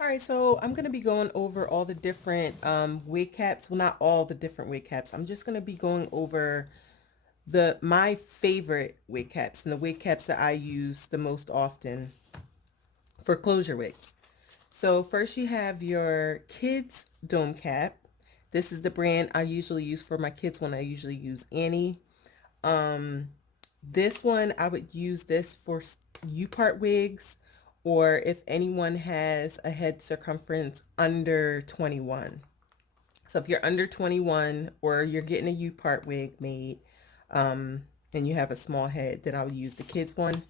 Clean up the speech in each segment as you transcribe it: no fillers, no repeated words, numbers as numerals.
All right, so I'm going to be going over all the different wig caps. Well, not all the different wig caps. I'm just going to be going over my favorite wig caps and the wig caps that I use the most often for closure wigs. So first you have your kids dome cap. This is the brand I usually use for my kids when I usually use Annie. Um, this one, I would use this for U-part wigs, or if anyone has a head circumference under 21. So if you're under 21 or you're getting a U-part wig made, and you have a small head, then I would use the kids one.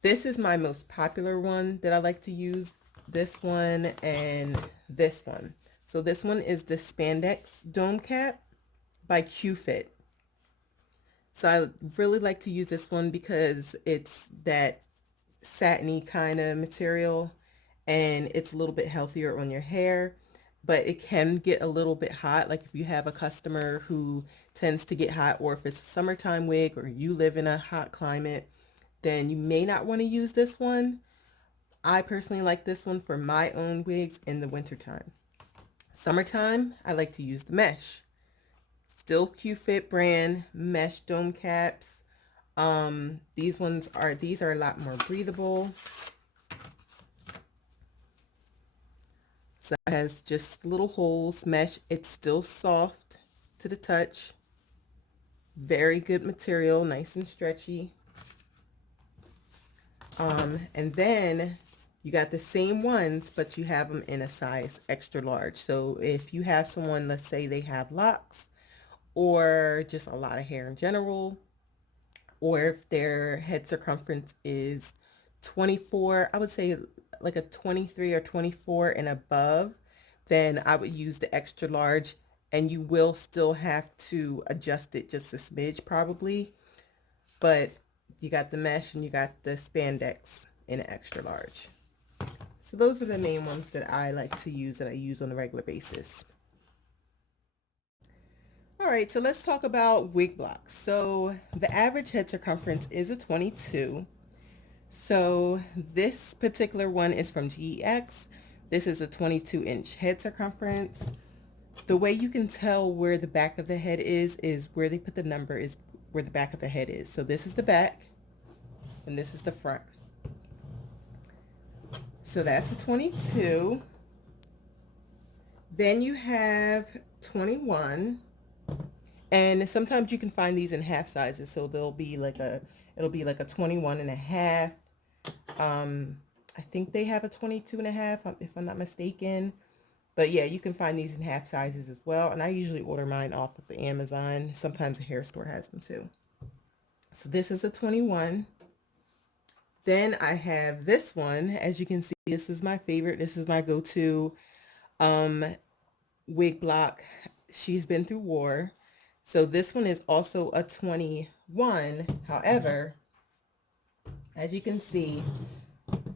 This is my most popular one that I like to use. This one and this one. So this one is the spandex dome cap by Q-Fit. So I really like to use this one because it's that satiny kind of material and it's a little bit healthier on your hair, but it can get a little bit hot. Like if you have a customer who tends to get hot, or if it's a summertime wig or you live in a hot climate, then you may not want to use this one. I personally like this one for my own wigs in the wintertime. Summertime, I like to use the mesh. Still Q-Fit brand mesh dome caps. These are a lot more breathable. So it has just little holes, mesh. It's still soft to the touch. Very good material, nice and stretchy. And then you got the same ones, but you have them in a size extra large. So if you have someone, let's say they have locks or just a lot of hair in general, or if their head circumference is 24, I would say like a 23 or 24 and above, then I would use the extra large, and you will still have to adjust it just a smidge probably, but you got the mesh and you got the spandex in an extra large. So those are the main ones that I like to use, that I use on a regular basis. All right, so let's talk about wig blocks. So the average head circumference is a 22. So this particular one is from GX. This is a 22-inch head circumference. The way you can tell where the back of the head is where they put the number is where the back of the head is. So this is the back and this is the front. So that's a 22. Then you have 21. And sometimes you can find these in half sizes. So it'll be like a 21 and a half. I think they have a 22 and a half, if I'm not mistaken. But yeah, you can find these in half sizes as well. And I usually order mine off of the Amazon. Sometimes a hair store has them too. So this is a 21. Then I have this one. As you can see, this is my favorite. This is my go-to um, wig block. She's been through war. So this one is also a 21. However, as you can see,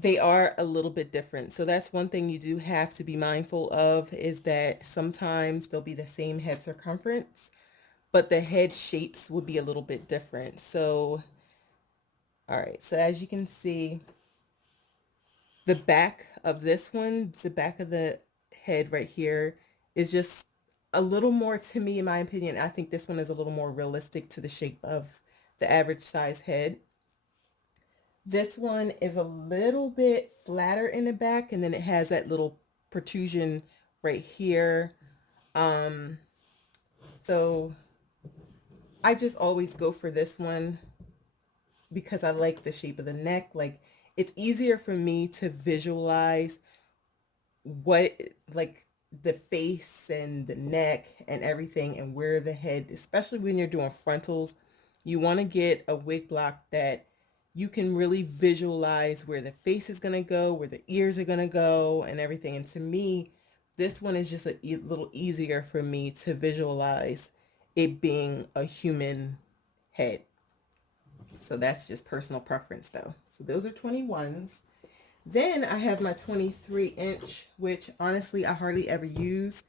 they are a little bit different. So that's one thing you do have to be mindful of, is that sometimes they'll be the same head circumference, but the head shapes will be a little bit different. So, all right. So as you can see, the back of this one, the back of the head right here is just a little more, to me, in my opinion, I think this one is a little more realistic to the shape of the average size head. This one is a little bit flatter in the back, and then it has that little protrusion right here. Um, so I just always go for this one because I like the shape of the neck. Like, it's easier for me to visualize what, like, the face and the neck and everything, and where the head, especially when you're doing frontals, you want to get a wig block that you can really visualize where the face is going to go, where the ears are going to go, and everything. And to me, this one is just a little easier for me to visualize it being a human head. So that's just personal preference though. So those are 21s. Then I have my 23-inch, which honestly I hardly ever use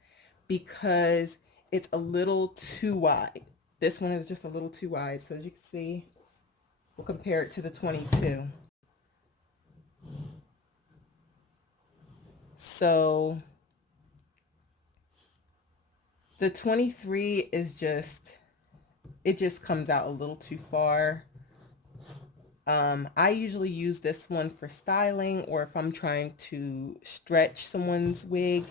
because it's a little too wide. This one is just a little too wide. So as you can see, we'll compare it to the 22. So the 23 is just, it just comes out a little too far. I usually use this one for styling, or if I'm trying to stretch someone's wig,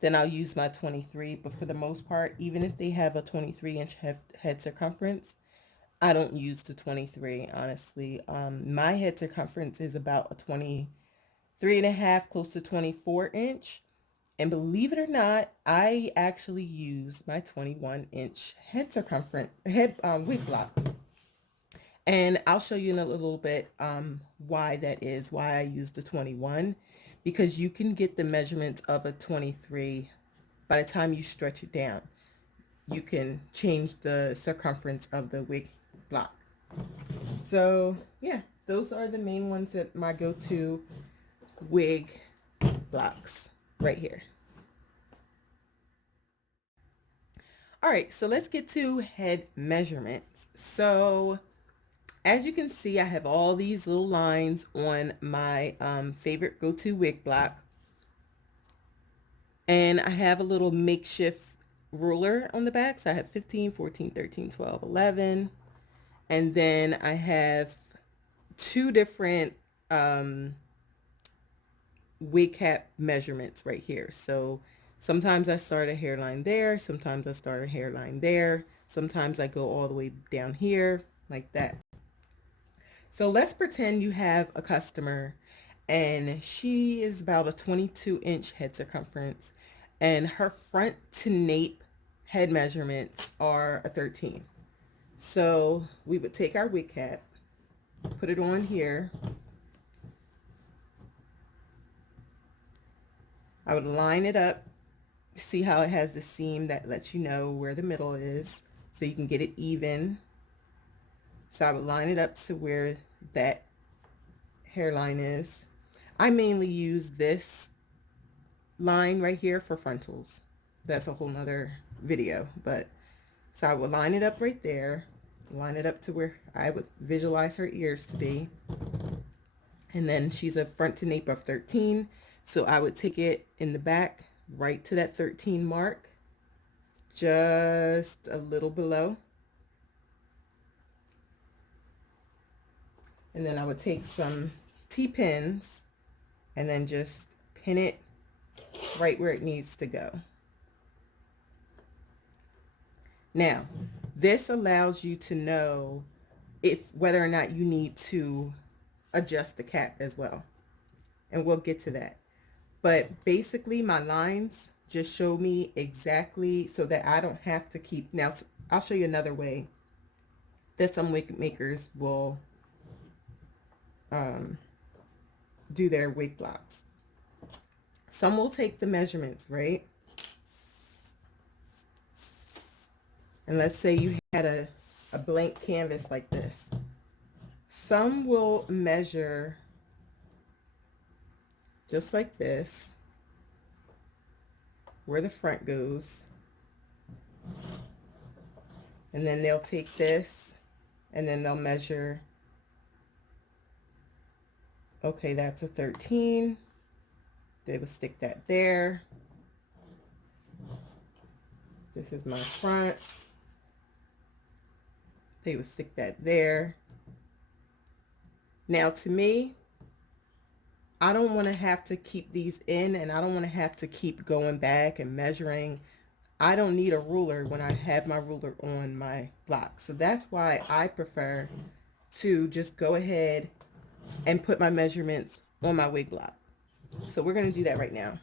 then I'll use my 23. But for the most part, even if they have a 23-inch head circumference, I don't use the 23, honestly. My head circumference is about a 23 and a half, close to 24-inch. And believe it or not, I actually use my 21-inch head circumference, wig block. And I'll show you in a little bit why that is, why I use the 21, because you can get the measurements of a 23 by the time you stretch it down. You can change the circumference of the wig block. So yeah, those are the main ones that my go-to wig blocks right here. All right, so let's get to head measurements. So as you can see, I have all these little lines on my favorite go-to wig block. And I have a little makeshift ruler on the back. So I have 15, 14, 13, 12, 11. And then I have two different wig cap measurements right here. So sometimes I start a hairline there. Sometimes I start a hairline there. Sometimes I go all the way down here like that. So let's pretend you have a customer and she is about a 22-inch head circumference and her front to nape head measurements are a 13. So we would take our wig cap, put it on here. I would line it up, see how it has the seam that lets you know where the middle is so you can get it even. So I would line it up to where that hairline is. I mainly use this line right here for frontals. That's a whole nother video, but so I would line it up right there, line it up to where I would visualize her ears to be. And then she's a front to nape of 13. So I would take it in the back right to that 13 mark, just a little below. And then I would take some T-pins and then just pin it right where it needs to go. Now, this allows you to know whether or not you need to adjust the cap as well. And we'll get to that. But basically my lines just show me exactly so that I don't have to keep. Now, I'll show you another way that some wig makers will do their wig blocks. Some will take the measurements, right? And let's say you had a blank canvas like this. Some will measure just like this, where the front goes. And then they'll take this and then they'll measure, okay, that's a 13. They will stick that there. This is my front. They would stick that there. Now to me, I don't want to have to keep these in, and I don't want to have to keep going back and measuring. I don't need a ruler when I have my ruler on my block. So that's why I prefer to just go ahead and put my measurements on my wig block. So we're going to do that right now.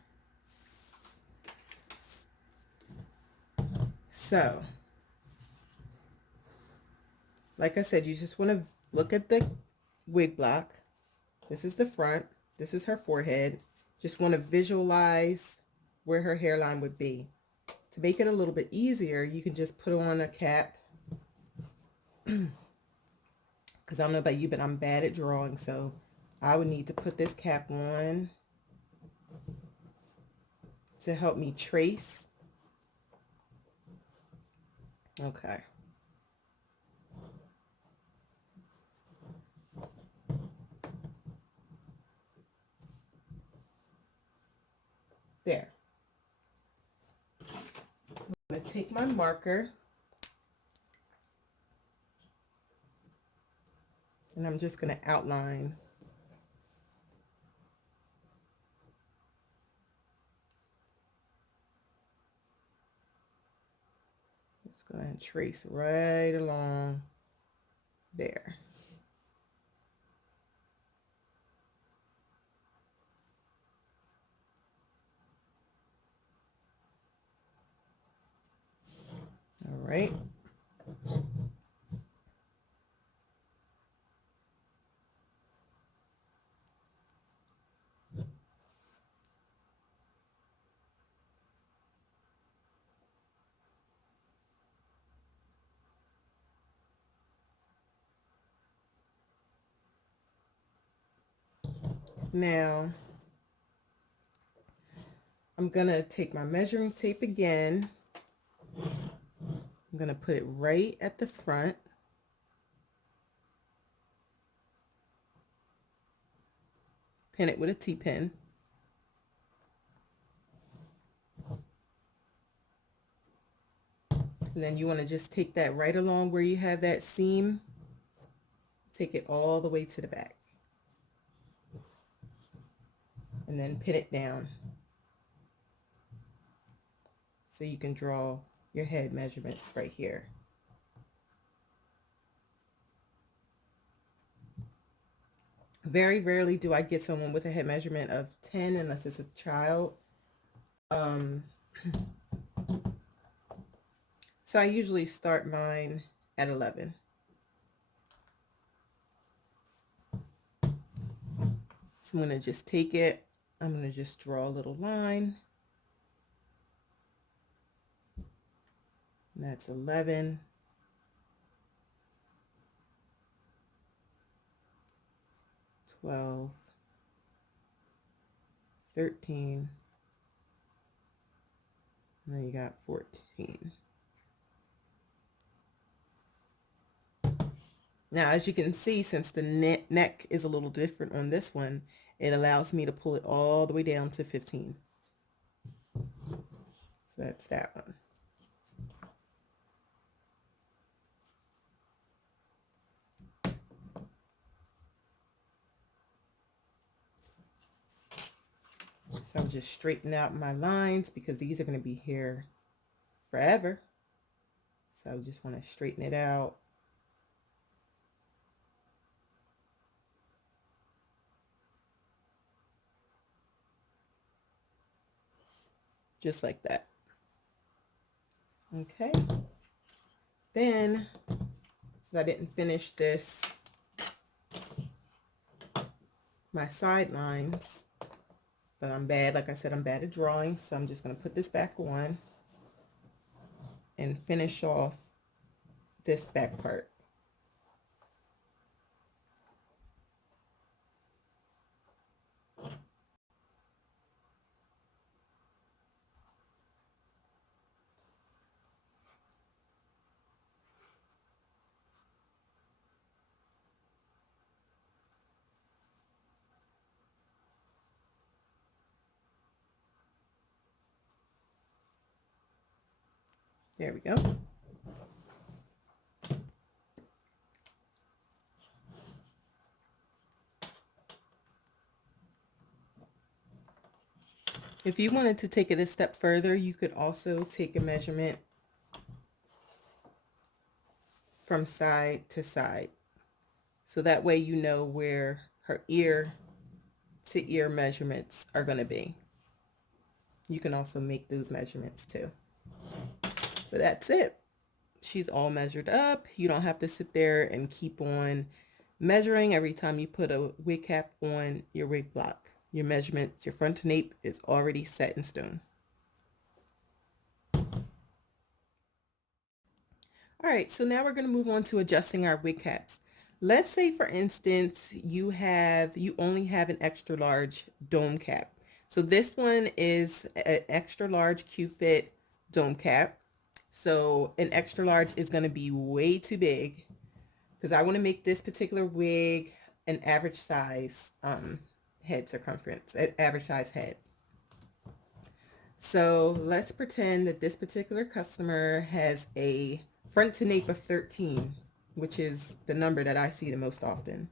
So, like I said, you just want to look at the wig block. This is the front. This is her forehead. Just want to visualize where her hairline would be. To make it a little bit easier, you can just put on a cap. Because I don't know about you, but I'm bad at drawing, so I would need to put this cap on to help me trace. Okay. I'm going to take my marker and I'm just going to outline just going to trace right along there. All right. Now, I'm going to take my measuring tape again. I'm going to put it right at the front. Pin it with a T-pin. And then you want to just take that right along where you have that seam. Take it all the way to the back. And then pin it down. So you can draw your head measurements right here. Very rarely do I get someone with a head measurement of 10 unless it's a child. So I usually start mine at 11. So I'm going to just take it. I'm going to just draw a little line. And that's 11. 12. 13. And then you got 14. Now, as you can see, since the neck is a little different on this one, it allows me to pull it all the way down to 15. So that's that one. So I'm just straightening out my lines because these are going to be here forever. So I just want to straighten it out. Just like that. Okay. Then, since I didn't finish this, my sidelines, but I'm bad, like I said, I'm bad at drawing, so I'm just going to put this back on and finish off this back part. There we go. If you wanted to take it a step further, you could also take a measurement from side to side. So that way you know where her ear to ear measurements are going to be. You can also make those measurements too. But that's it. She's all measured up. You don't have to sit there and keep on measuring every time you put a wig cap on your wig block. Your measurements, your front nape is already set in stone. All right, so now we're going to move on to adjusting our wig caps. Let's say, for instance, you only have an extra large dome cap. So this one is an extra large Q-fit dome cap. So an extra large is going to be way too big because I want to make this particular wig an average size head circumference, an average size head. So let's pretend that this particular customer has a front to nape of 13, which is the number that I see the most often.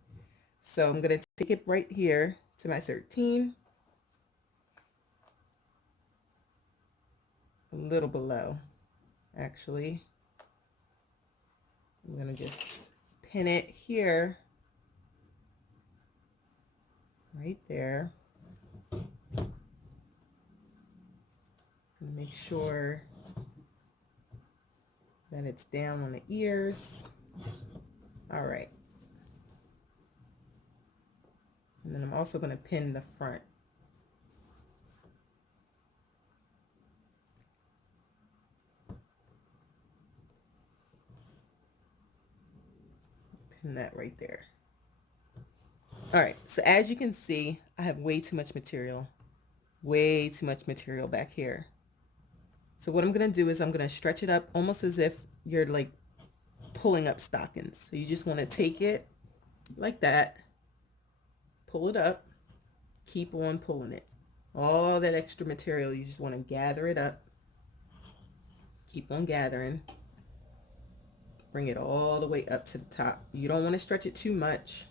So I'm going to take it right here to my 13, a little below, actually. I'm going to just pin it here, right there. Make sure that it's down on the ears. All right. And then I'm also going to pin the front. Pin that right there. All right, so as you can see, I have way too much material back here. So what I'm going to do is I'm going to stretch it up almost as if you're like pulling up stockings. So you just want to take it like that, pull it up, keep on pulling it. All that extra material, you just want to gather it up, keep on gathering, bring it all the way up to the top. You don't want to stretch it too much,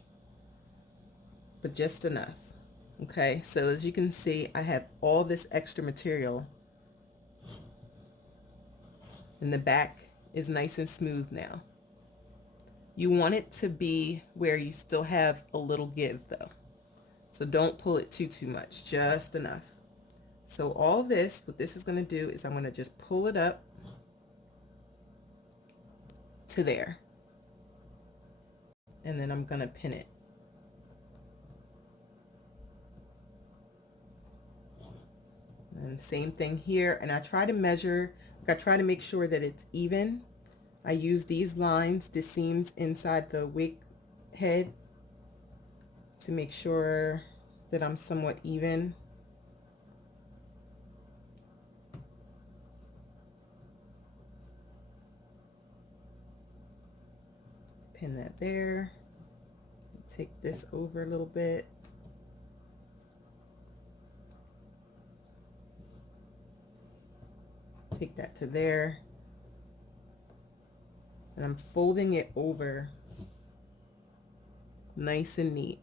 but just enough. Okay, so as you can see, I have all this extra material, and the back is nice and smooth now. You want it to be where you still have a little give though. So don't pull it too much, just enough. So all this, what this is going to do is I'm going to just pull it up to there. And then I'm going to pin it. And same thing here. And I try to measure, I try to make sure that it's even. I use these lines, the seams inside the wig head, to make sure that I'm somewhat even. Pin that there. Take this over a little bit. Take that to there. And I'm folding it over nice and neat.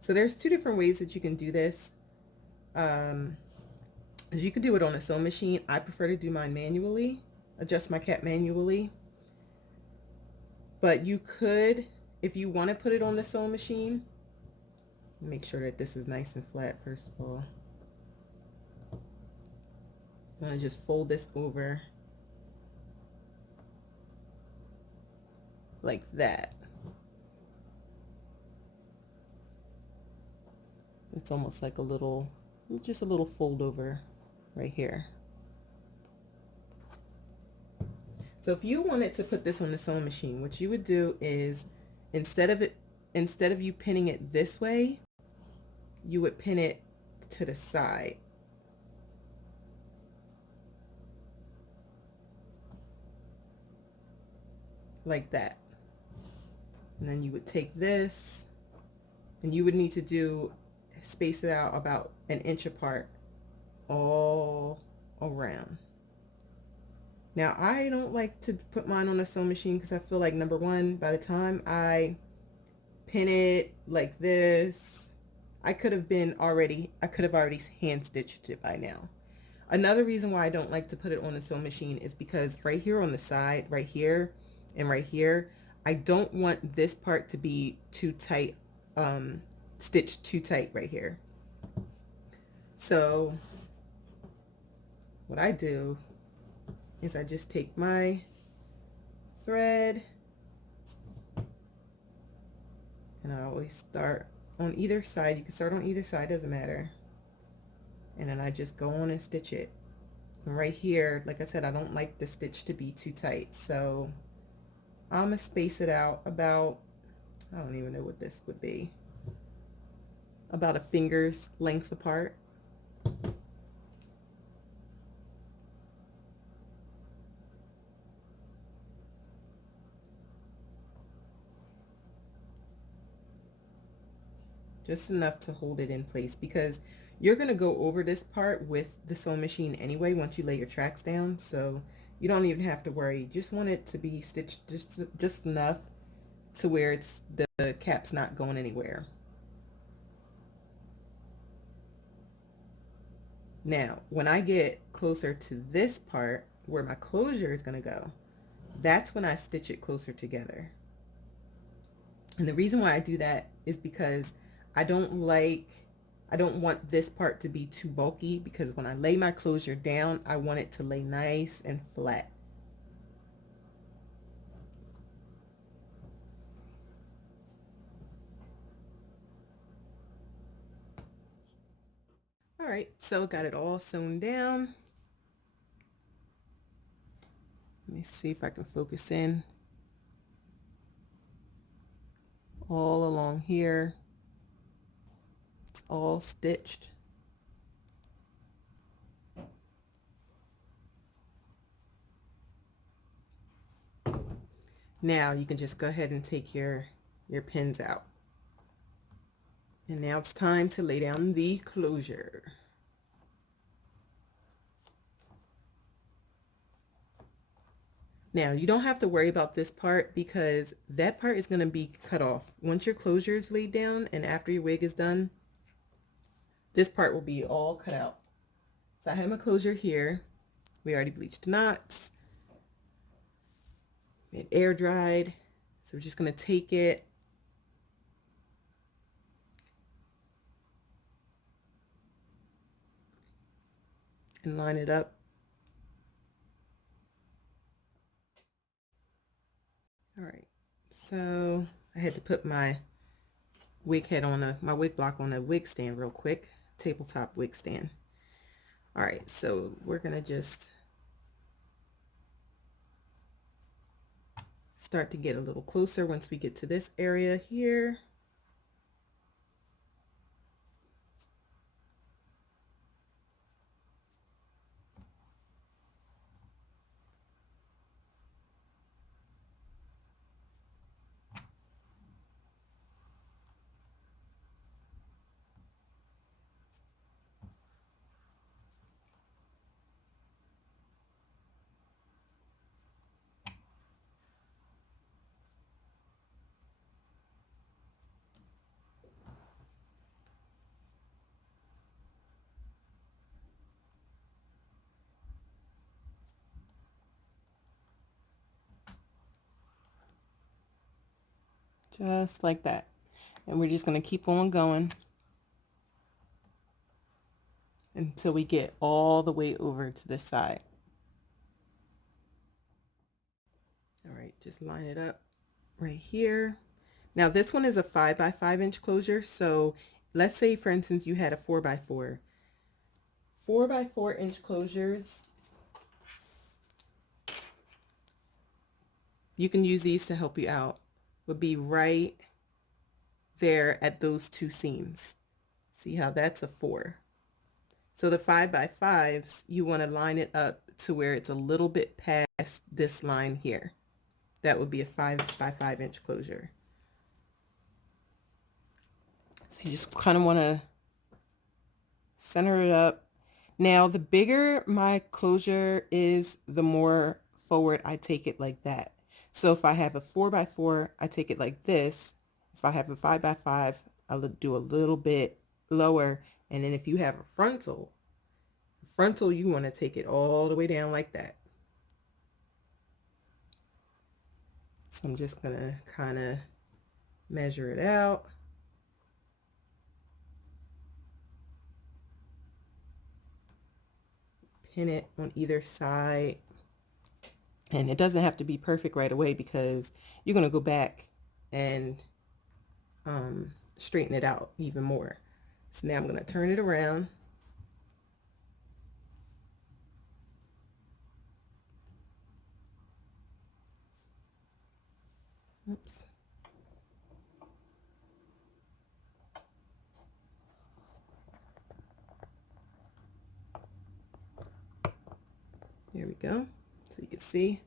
So there's two different ways that you can do this. You can do it on a sewing machine. I prefer to do mine manually, adjust my cap manually. But you could, if you want to put it on the sewing machine, make sure that this is nice and flat first of all. I'm going to just fold this over like that. It's almost like a little, just a little fold over right here. So if you wanted to put this on the sewing machine, what you would do is instead of you pinning it this way, you would pin it to the side. Like that. And then you would take this, and you would need to space it out about an inch apart all around. Now I don't like to put mine on a sewing machine because I feel like, number one, by the time I pin it like this, I could have already hand stitched it by now. Another reason why I don't like to put it on the sewing machine is because right here on the side, right here and right here, I don't want this part to be too tight, stitched too tight right here. So what I do is I just take my thread, and I always start on either side. You can start on either side, doesn't matter. And then I just go on and stitch it. And right here, like I said, I don't like the stitch to be too tight, so I'm gonna space it out about, I don't even know what this would be, about a finger's length apart. just enough to hold it in place, because you're going to go over this part with the sewing machine anyway once you lay your tracks down, so you don't even have to worry. You just want it to be stitched just enough to where it's the cap's not going anywhere. Now, when I get closer to this part where my closure is going to go, that's when I stitch it closer together. And the reason why I do that is because I don't want this part to be too bulky, because when I lay my closure down, I want it to lay nice and flat. All right, so got it all sewn down. Let me see if I can focus in. All along here, it's all stitched. Now you can just go ahead and take your pins out. And now it's time to lay down the closure. Now you don't have to worry about this part, because that part is going to be cut off. Once your closure is laid down and after your wig is done, this part will be all cut out. So I have my closure here. We already bleached the knots. It air dried. So we're just going to take it and line it up. All right, so I had to put my wig head on my wig block on a wig stand real quick, tabletop wig stand. All right, so we're gonna just start to get a little closer once we get to this area here. Just like that. And we're just going to keep on going until we get all the way over to this side. All right, just line it up right here. Now this one is a 5 by 5 inch closure. So let's say, for instance, you had a 4 by 4. 4 by 4 inch closures, you can use these to help you out, would be right there at those two seams. See how that's a 4. So the 5 by 5s, you want to line it up to where it's a little bit past this line here. That would be a 5 by 5 inch closure. So you just kind of want to center it up. Now, the bigger my closure is, the more forward I take it like that. So if I have a 4 by 4, I take it like this. If I have a 5 by 5, I'll do a little bit lower. And then if you have a frontal, you want to take it all the way down like that. So I'm just going to kind of measure it out. Pin it on either side. And it doesn't have to be perfect right away, because you're going to go back and straighten it out even more. So now I'm going to turn it around. Oops. There we go. So you can see.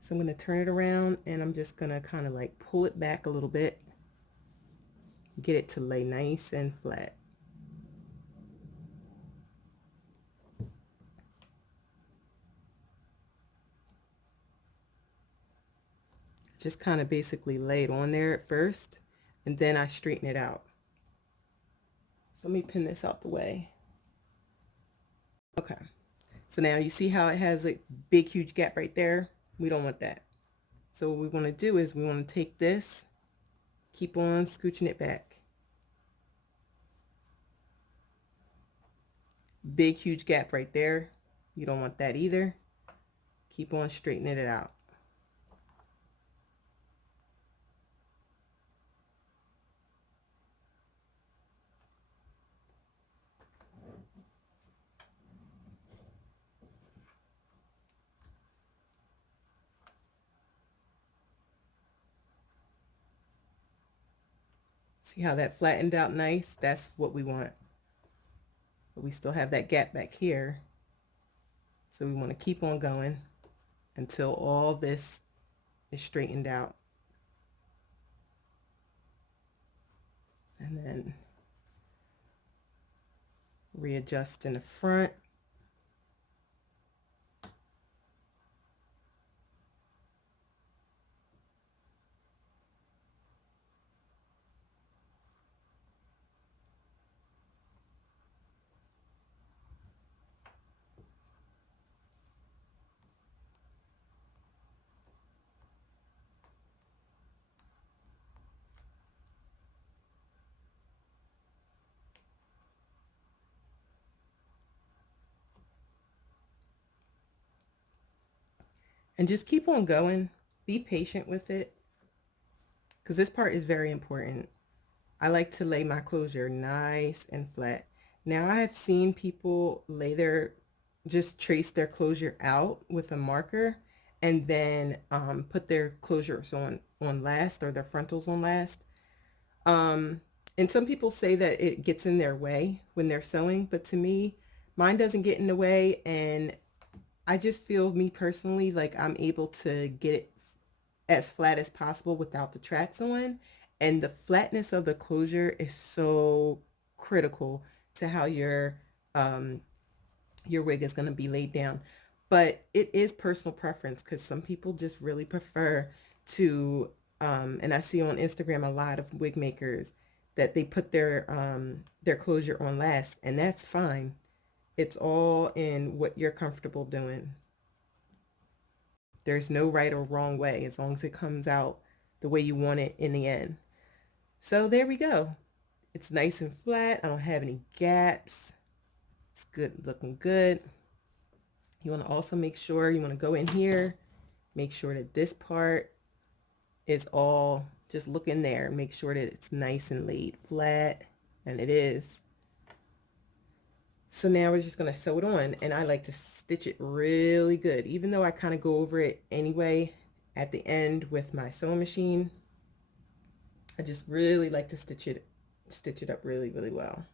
So I'm going to turn it around, and I'm just going to kind of like pull it back a little bit. get it to lay nice and flat. Just kind of basically lay it on there at first, and then I straighten it out. So let me pin this out the way. Okay, so now you see how it has a big huge gap right there? We don't want that. So what we want to do is we want to take this, keep on scooching it back. Big huge gap right there. You don't want that either. Keep on straightening it out. See how that flattened out nice? That's what we want. But we still have that gap back here. So we want to keep on going until all this is straightened out. And then readjust in the front. And just keep on going. Be patient with it, because this part is very important. I like to lay my closure nice and flat. Now I have seen people just trace their closure out with a marker and then put their closures on last, or their frontals on last. And some people say that it gets in their way when they're sewing, but to me, mine doesn't get in the way, and I just feel, me personally, like I'm able to get it as flat as possible without the tracks on. And the flatness of the closure is so critical to how your wig is going to be laid down. But it is personal preference, because some people just really prefer to, and I see on Instagram a lot of wig makers that they put their closure on last, and that's fine. It's all in what you're comfortable doing. There's no right or wrong way, as long as it comes out the way you want it in the end. So there we go. It's nice and flat. I don't have any gaps. It's good, looking good. You want to also make sure, you want to go in here, make sure that this part is all, just look in there, make sure that it's nice and laid flat, and it is. So now we're just going to sew it on, and I like to stitch it really good, even though I kind of go over it anyway at the end with my sewing machine. I just really like to stitch it up really, really well.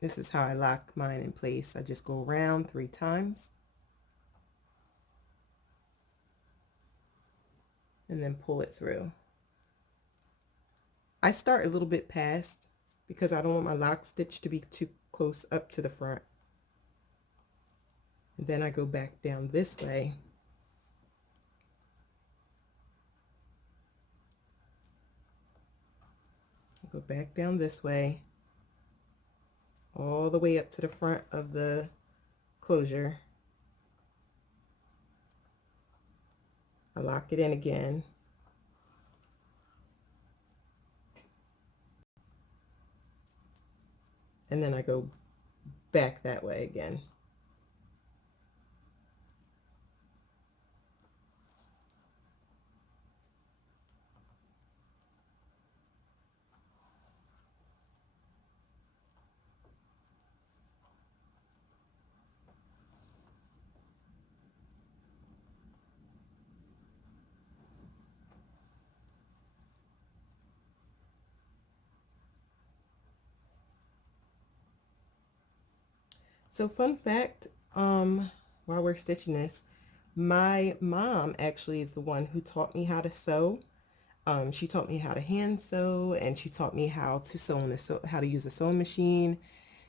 This is how I lock mine in place. I just go around 3 times and then pull it through. I start a little bit past, because I don't want my lock stitch to be too close up to the front. And then I go back down this way. Go back down this way, all the way up to the front of the closure. I lock it in again. And then I go back that way again. So fun fact, while we're stitching this, my mom actually is the one who taught me how to sew. She taught me how to hand sew, and she taught me how to sew on how to use a sewing machine.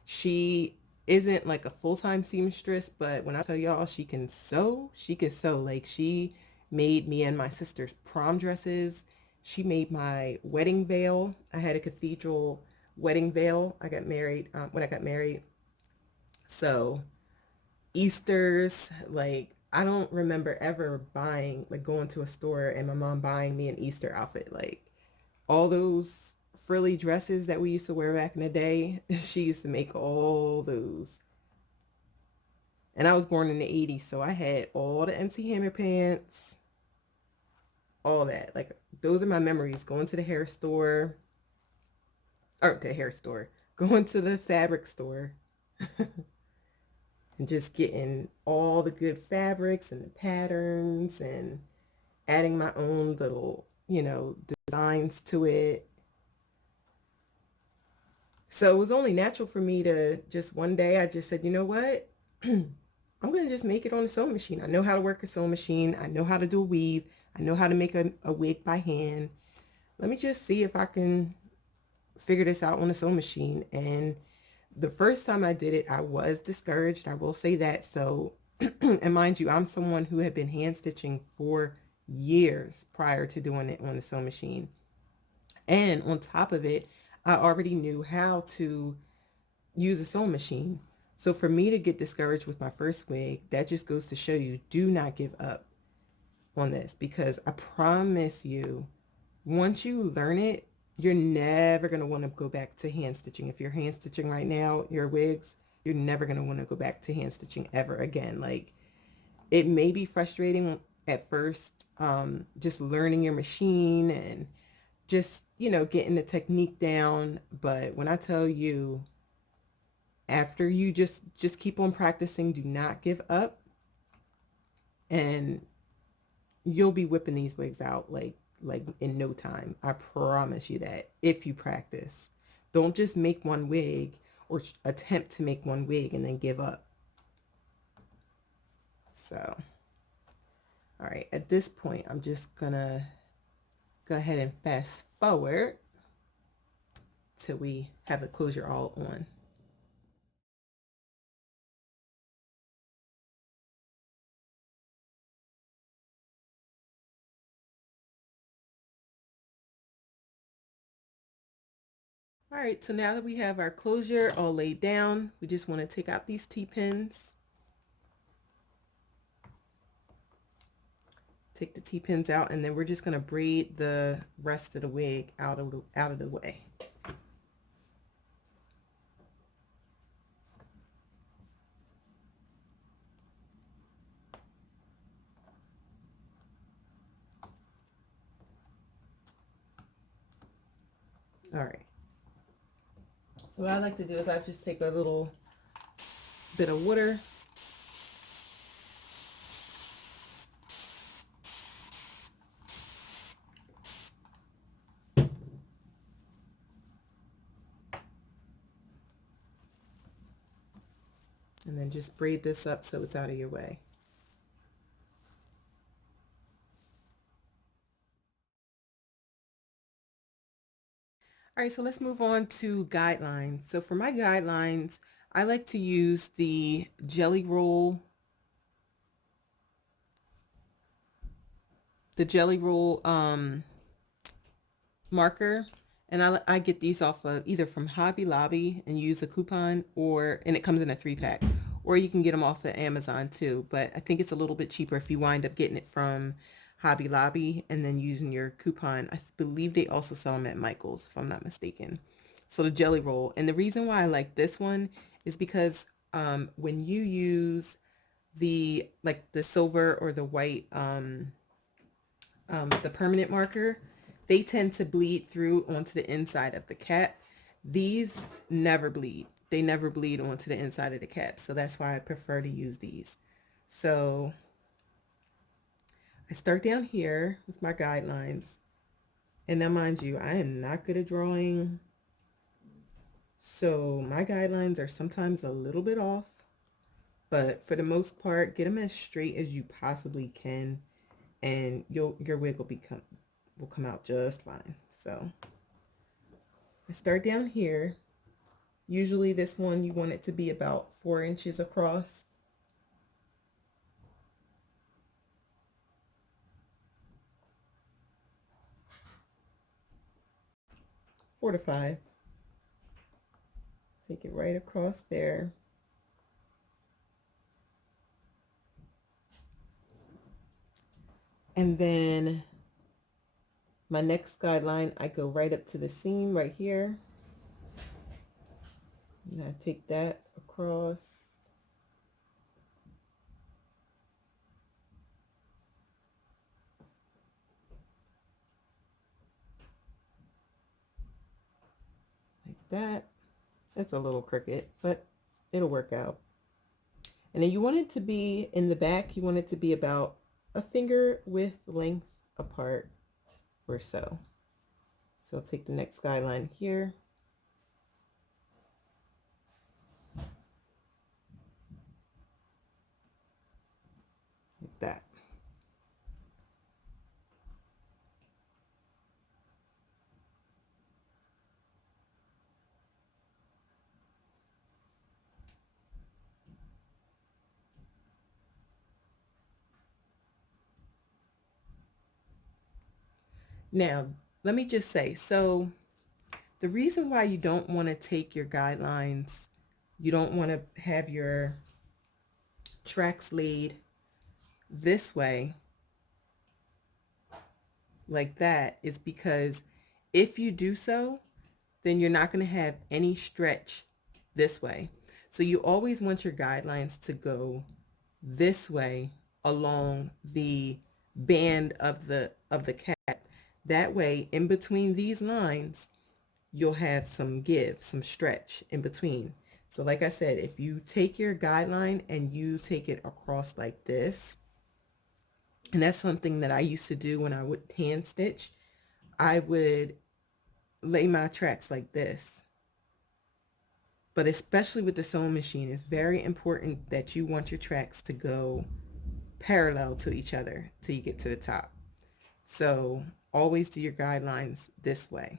She isn't like a full-time seamstress, but when I tell y'all she can sew, she can sew. Like she made me and my sister's prom dresses. She made my wedding veil. I had a cathedral wedding veil. I got married when I got married. So Easter's, like I don't remember ever buying, like going to a store and my mom buying me an Easter outfit. Like all those frilly dresses that we used to wear back in the day, she used to make all those. And I was born in the 80s, so I had all the MC Hammer pants, all that. Like those are my memories. Going to the hair store, or the hair store, going to the fabric store and just getting all the good fabrics and the patterns and adding my own little, designs to it. So it was only natural for me to just one day, I just said, you know what? I'm going to just make it on a sewing machine. I know how to work a sewing machine. I know how to do a weave. I know how to make a wig by hand. Let me just see if I can figure this out on a sewing machine. And the first time I did it, I was discouraged. I will say that. So, and mind you, I'm someone who had been hand stitching for years prior to doing it on the sewing machine. And on top of it, I already knew how to use a sewing machine. So for me to get discouraged with my first wig, that just goes to show you, do not give up on this, because I promise you, once you learn it, you're never going to want to go back to hand stitching. If you're hand stitching right now, your wigs, you're never going to want to go back to hand stitching ever again. Like it may be frustrating at first, just learning your machine and just, getting the technique down. But when I tell you, after you just keep on practicing, do not give up, and you'll be whipping these wigs out like in no time. I promise you that, if you practice. Don't just make one wig or attempt to make one wig and then give up. So, all right, at this point, I'm just gonna go ahead and fast forward till we have the closure all on. All right, so now that we have our closure all laid down, we just want to take out these T-pins. Take the T-pins out, and then we're just going to braid the rest of the wig out of the way. All right. So what I like to do is I just take a little bit of water, and then just braid this up so it's out of your way. All right, so let's move on to guidelines. So for my guidelines, I like to use the Jelly Roll, marker, and I get these off of either from Hobby Lobby and use a coupon, and it comes in a 3-pack, or you can get them off of Amazon too. But I think it's a little bit cheaper if you wind up getting it from Hobby Lobby and then using your coupon. I believe they also sell them at Michael's, if I'm not mistaken. So the Jelly Roll, and the reason why I like this one is because when you use the silver or the white, the permanent marker, they tend to bleed through onto the inside of the cap. These never bleed. They never bleed onto the inside of the cap. So that's why I prefer to use these. So I start down here with my guidelines. And now mind you, I am not good at drawing. So my guidelines are sometimes a little bit off. But for the most part, get them as straight as you possibly can, and your wig will come out just fine. So I start down here. Usually this one you want it to be about 4 inches across. Four to five. Take it right across there. And then my next guideline, I go right up to the seam right here. And I take that across. Like that. It's a little crooked, but it'll work out. And then you want it to be in the back, you want it to be about a finger width length apart or so. So I'll take the next guideline here. Like that. Now, let me just say, so the reason why you don't want to take your guidelines, you don't want to have your tracks laid this way, like that, is because if you do so, then you're not going to have any stretch this way. So you always want your guidelines to go this way along the band of the cap. That way, in between these lines, you'll have some give, some stretch in between. So like I said, if you take your guideline and you take it across like this, and that's something that I used to do when I would hand stitch, I would lay my tracks like this. But especially with the sewing machine, it's very important that you want your tracks to go parallel to each other till you get to the top. So always do your guidelines this way.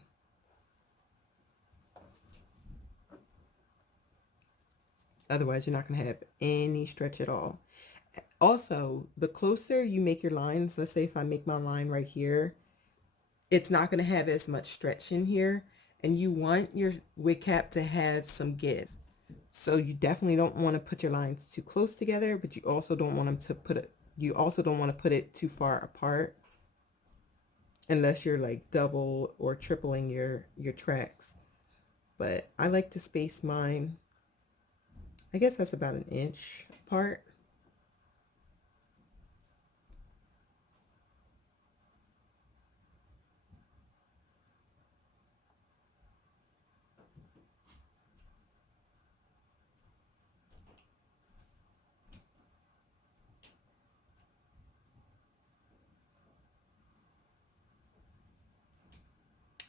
Otherwise, you're not going to have any stretch at all. Also, the closer you make your lines, let's say if I make my line right here, it's not going to have as much stretch in here. And you want your wig cap to have some give. So you definitely don't want to put your lines too close together, but you also don't want them to put it too far apart, unless you're like double or tripling your tracks. But I like to space mine, I guess that's about an inch apart.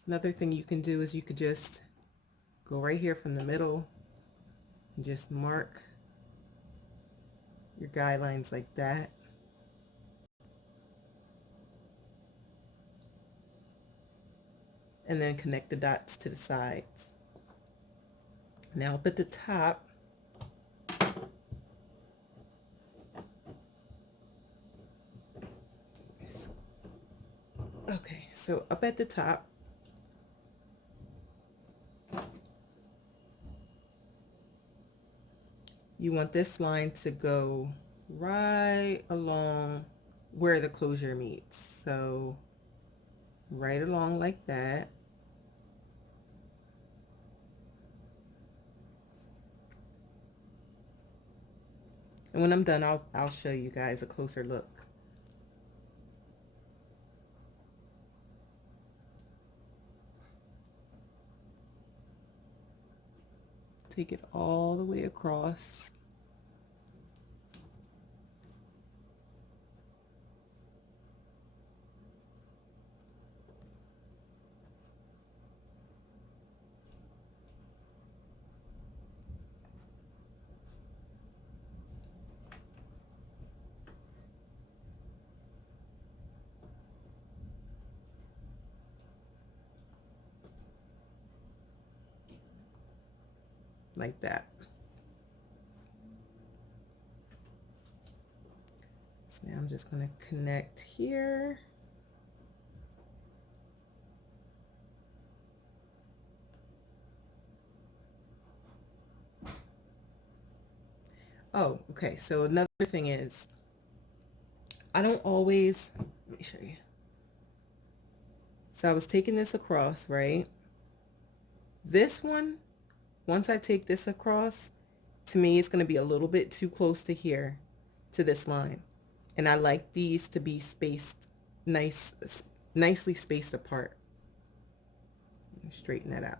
Another thing you can do is you could just go right here from the middle and just mark your guidelines like that. And then connect the dots to the sides. Now up at the top, okay, so up at the top, you want this line to go right along where the closure meets. So right along like that. And when I'm done, I'll show you guys a closer look. Take it all the way across. like that. So now I'm just going to connect here. Oh, okay. So another thing is, I don't always, let me show you. So I was taking this across, right? This one, once I take this across, to me, it's going to be a little bit too close to here, to this line. And I like these to be spaced, nicely spaced apart. Straighten that out.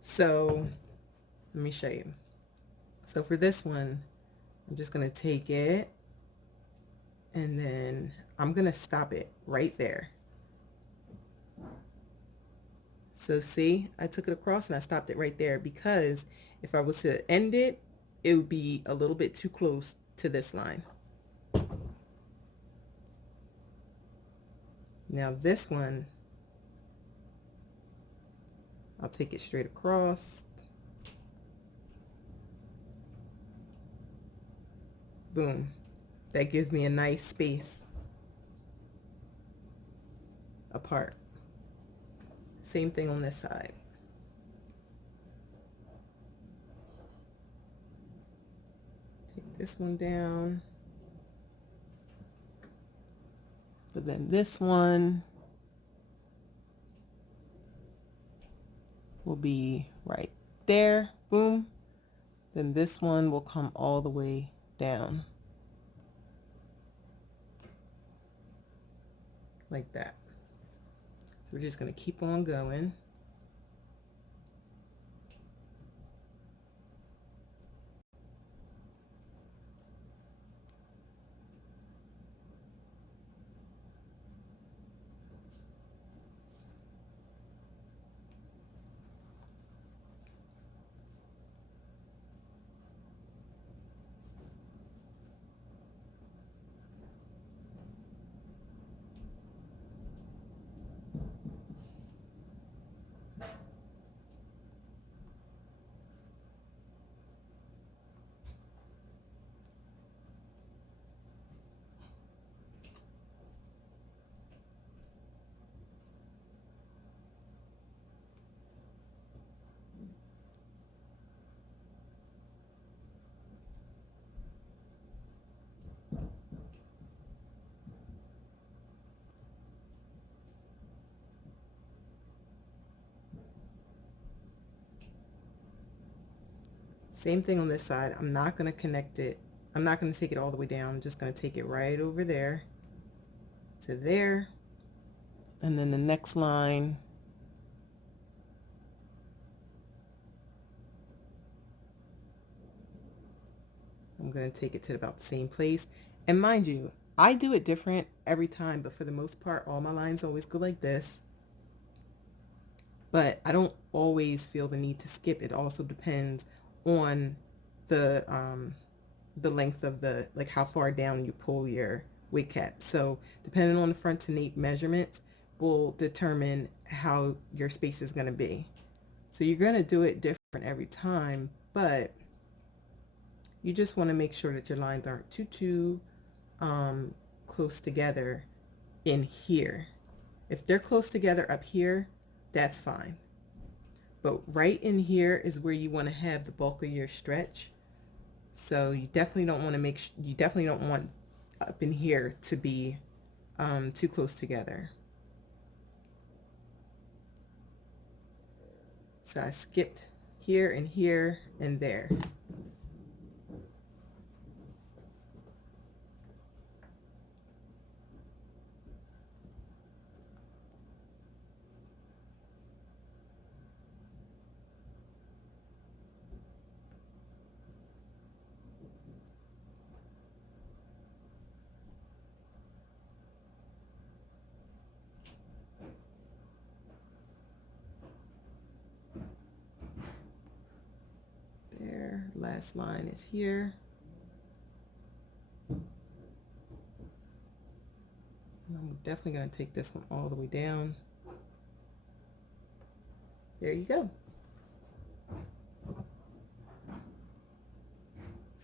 So let me show you. So for this one, I'm just going to take it and then I'm going to stop it right there. So see, I took it across and I stopped it right there because if I was to end it, it would be a little bit too close to this line. Now this one, I'll take it straight across. Boom. That gives me a nice space apart. Same thing on this side. Take this one down. But then this one will be right there. Boom. Then this one will come all the way down. Like that. So we're just going to keep on going. Same thing on this side. I'm not going to connect it. I'm not going to take it all the way down. I'm just going to take it right over there to there. And then the next line, I'm going to take it to about the same place. And mind you, I do it different every time, but for the most part, all my lines always go like this. But I don't always feel the need to skip. It also depends on the length of the, like how far down you pull your wig cap. So depending on the front to nape measurements will determine how your space is going to be. So you're going to do it different every time, but you just want to make sure that your lines aren't too close together in here. If they're close together up here, that's fine. But right in here is where you want to have the bulk of your stretch. So you definitely don't want to you definitely don't want up in here to be too close together. So I skipped here and there. There, last line is here. I'm definitely going to take this one all the way down. There you go.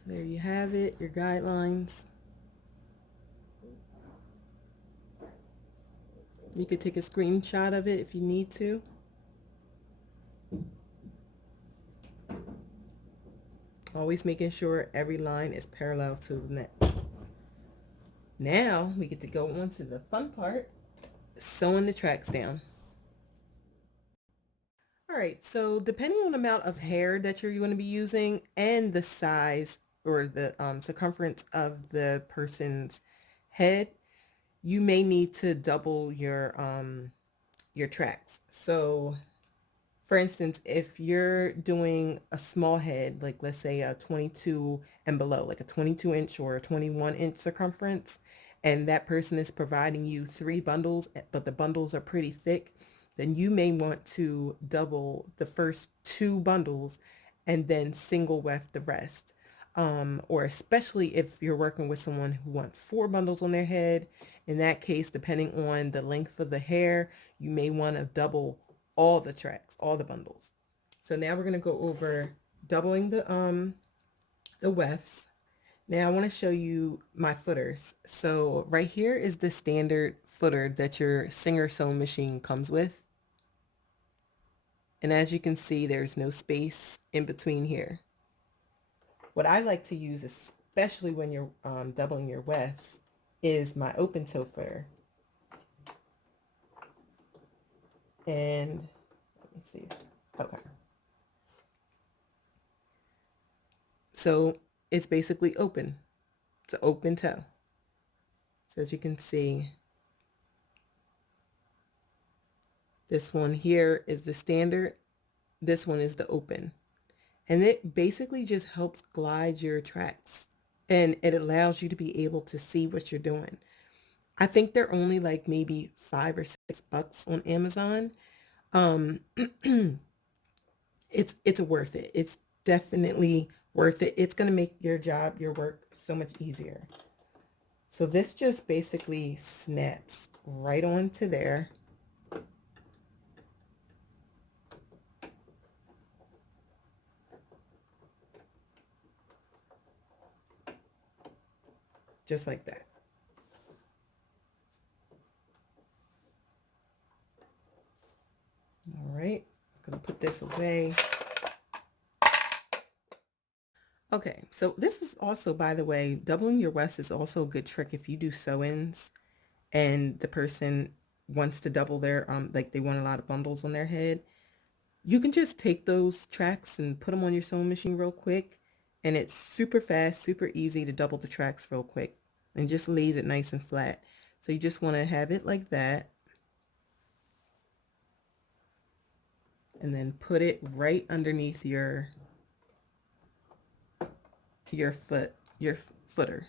So there you have it, your guidelines. You could take a screenshot of it if you need to. Always making sure every line is parallel to the next. Now we get to go on to the fun part, sewing the tracks down. All right, so depending on the amount of hair that you're going to be using and the size or the circumference of the person's head, you may need to double your tracks. So for instance, if you're doing a small head, like let's say a 22 and below, like a 22-inch or a 21-inch circumference, and that person is providing you 3 bundles, but the bundles are pretty thick, then you may want to double the first 2 bundles and then single weft the rest. Or especially if you're working with someone who wants 4 bundles on their head. In that case, depending on the length of the hair, you may want to double all the tracks, all the bundles. So now we're going to go over doubling the wefts. Now I want to show you my footers. So right here is the standard footer that your Singer sewing machine comes with. And as you can see, there's no space in between here. What I like to use, especially when you're doubling your wefts, is my open toe footer. And let me see. Okay. So it's basically open. It's an open toe. So as you can see, this one here is the standard. This one is the open. And it basically just helps glide your tracks. And it allows you to be able to see what you're doing. I think they're only like maybe $5 or $6 on Amazon. It's worth it. It's definitely worth it. It's going to make your job, your work so much easier. So this just basically snaps right onto there. Just like that. All right, I'm going to put this away. Okay, so this is also, by the way, doubling your wefts is also a good trick if you do sew-ins and the person wants to double their, like they want a lot of bundles on their head. You can just take those tracks and put them on your sewing machine real quick, and it's super fast, super easy to double the tracks real quick, and just lays it nice and flat. So you just want to have it like that, and then put it right underneath your footer.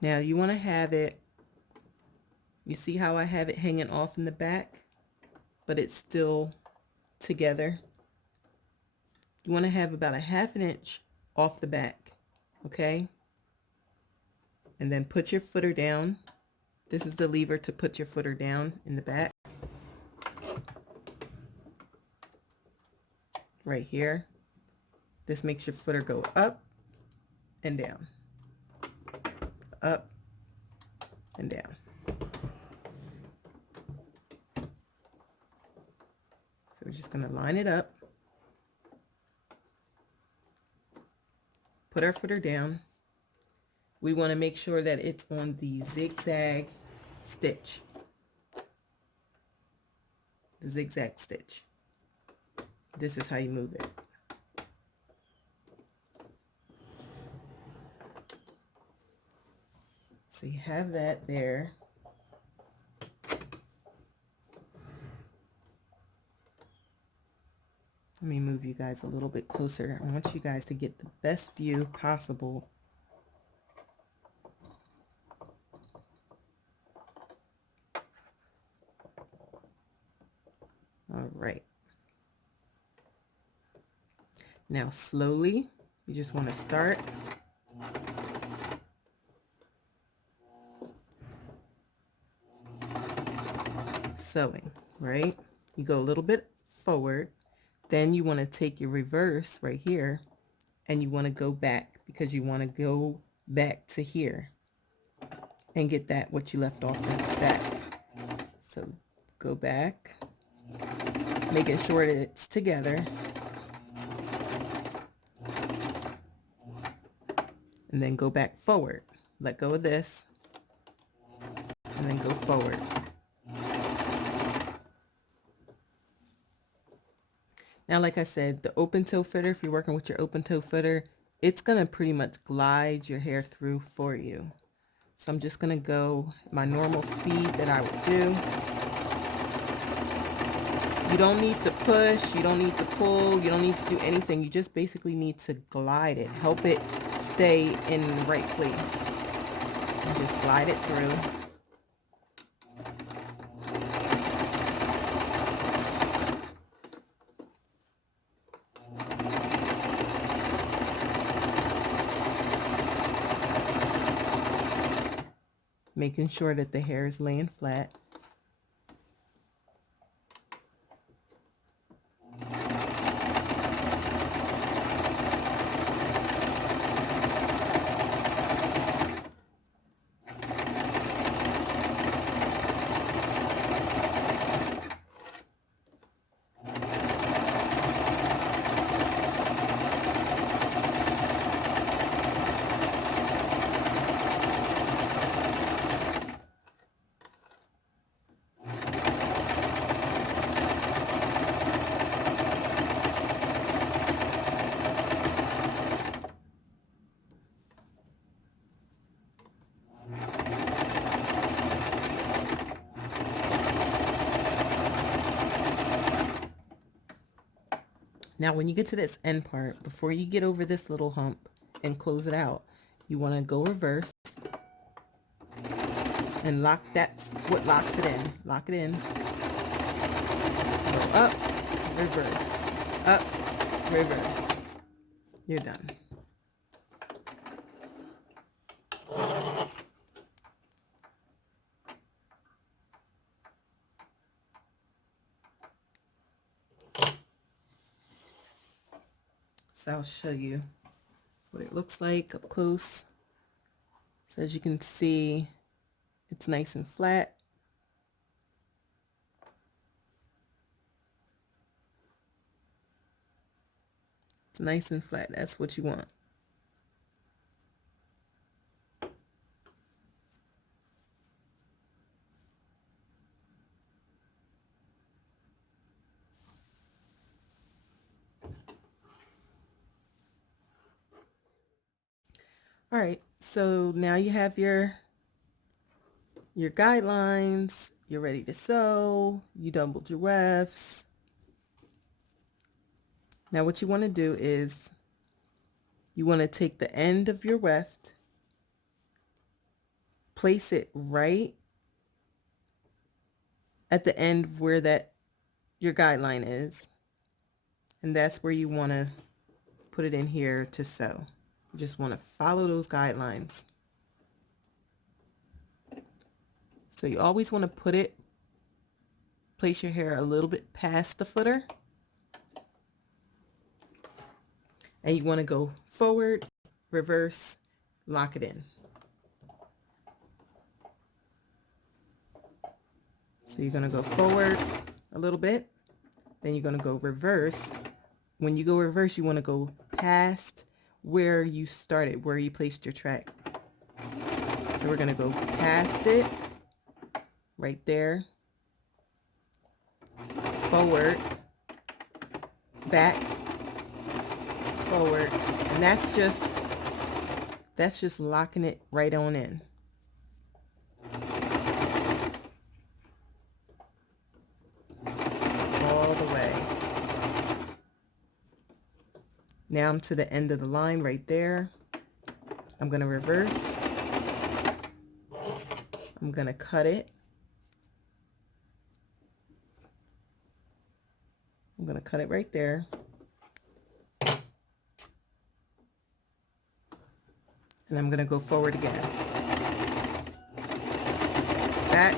Now you want to have it, you see how I have it hanging off in the back, but it's still together. You want to have about a ½ inch off the back, okay? And then put your footer down. This is the lever to put your footer down in the back. Right here. This makes your footer go up and down. Up and down. So we're just going to line it up. Put our footer down. We want to make sure that it's on the zigzag stitch. The zigzag stitch. This is how you move it. So you have that there. Let me move you guys a little bit closer. I want you guys to get the best view possible. All right. Now slowly, you just want to start. sewing, right? You go a little bit forward, then you want to take your reverse right here and you want to go back because you want to go back to here and get that what you left off at back. So go back, making sure that it's together, and then go back forward. Let go of this and then go forward. Now, like I said, the open toe footer, if you're working with your open toe footer, it's going to pretty much glide your hair through for you. So I'm just going to go my normal speed that I would do. You don't need to push, you don't need to pull, you don't need to do anything. You just basically need to glide it. Help it stay in the right place. And just glide it through. Making sure that the hair is laying flat. Now, when you get to this end part, before you get over this little hump and close it out, you want to go reverse and lock. That's what locks it in. Lock it in. Go up, reverse, up, reverse. You're done. So I'll show you what it looks like up close. So as you can see, it's nice and flat. It's nice and flat. That's what you want. All right, so now you have your guidelines, you're ready to sew, you doubled your wefts. Now what you want to do is you want to take the end of your weft, place it right at the end where that your guideline is, and that's where you want to put it in here to sew. You just want to follow those guidelines. So you always want to place your hair a little bit past the footer. And you want to go forward, reverse, lock it in. So you're going to go forward a little bit, then you're going to go reverse. When you go reverse, you want to go past where you started, where you placed your track. So we're going to go past it, right there, forward, back, forward, and that's just locking it right on in. All the way. Now I'm to the end of the line right there. I'm going to reverse. I'm going to cut it. I'm going to cut it right there. And I'm going to go forward again. Back,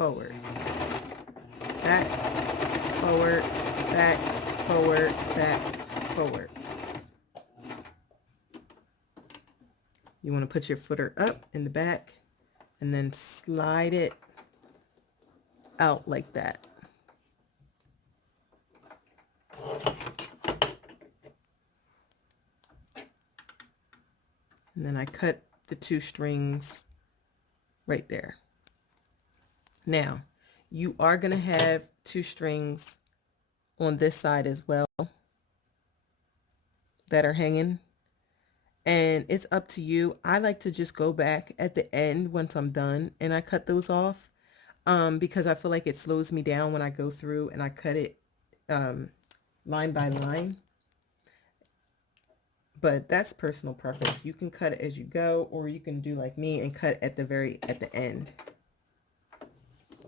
forward, back, forward, back, forward, back, forward. You want to put your footer up in the back and then slide it out like that. And then I cut the 2 strings right there. Now, you are going to have 2 strings on this side as well that are hanging. And it's up to you. I like to just go back at the end once I'm done and I cut those off because I feel like it slows me down when I go through and I cut it line by line. But that's personal preference. You can cut it as you go, or you can do like me and cut at the end.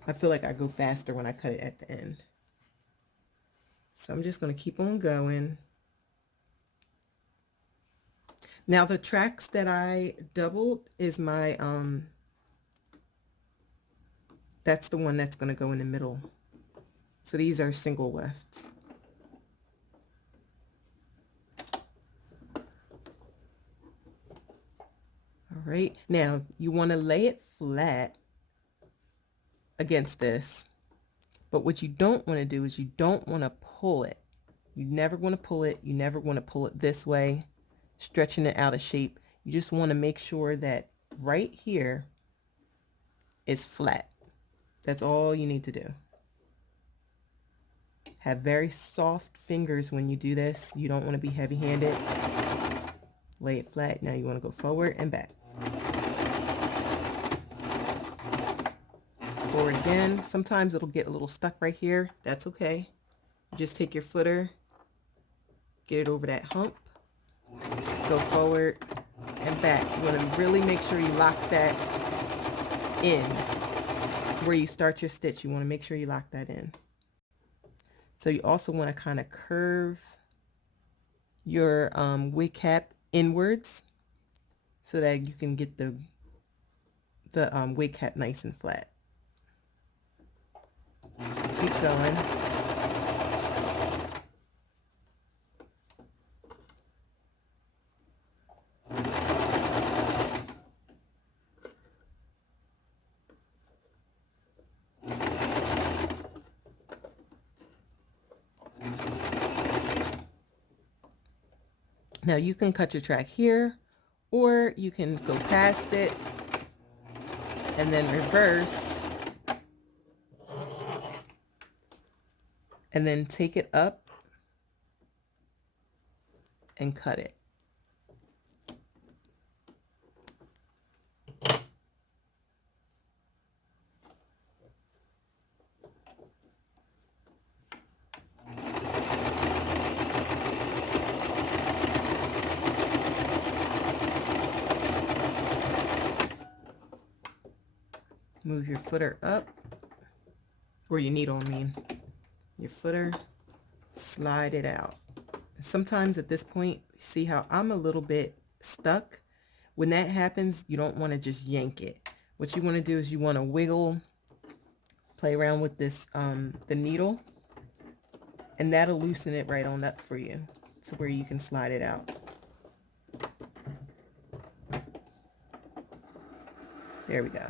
I feel like I go faster when I cut it at the end. So I'm just going to keep on going. Now the tracks that I doubled is my, that's the one that's going to go in the middle. So these are single wefts. All right, now you want to lay it flat against this, but what you don't want to do is you don't want to pull it. You never want to pull it. You never want to pull it this way, stretching it out of shape. You just want to make sure that right here is flat. That's all you need to do. Have very soft fingers when you do this. You don't want to be heavy-handed. Lay it flat. Now you want to go forward and back. Forward again. Sometimes it'll get a little stuck right here. That's okay. Just take your footer, get it over that hump, go forward and back. You want to really make sure you lock that in where you start your stitch. You want to make sure you lock that in. So you also want to kind of curve your wig cap inwards so that you can get the wig cap nice and flat. Keep going. Now you can cut your track here, or you can go past it and then reverse and then take it up and cut it. Move your footer up, or your needle, I mean. Your footer, slide it out. Sometimes at this point, see how I'm a little bit stuck? When that happens, you don't want to just yank it. What you want to do is you want to wiggle, play around with this, the needle, and that'll loosen it right on up for you to where you can slide it out. There we go.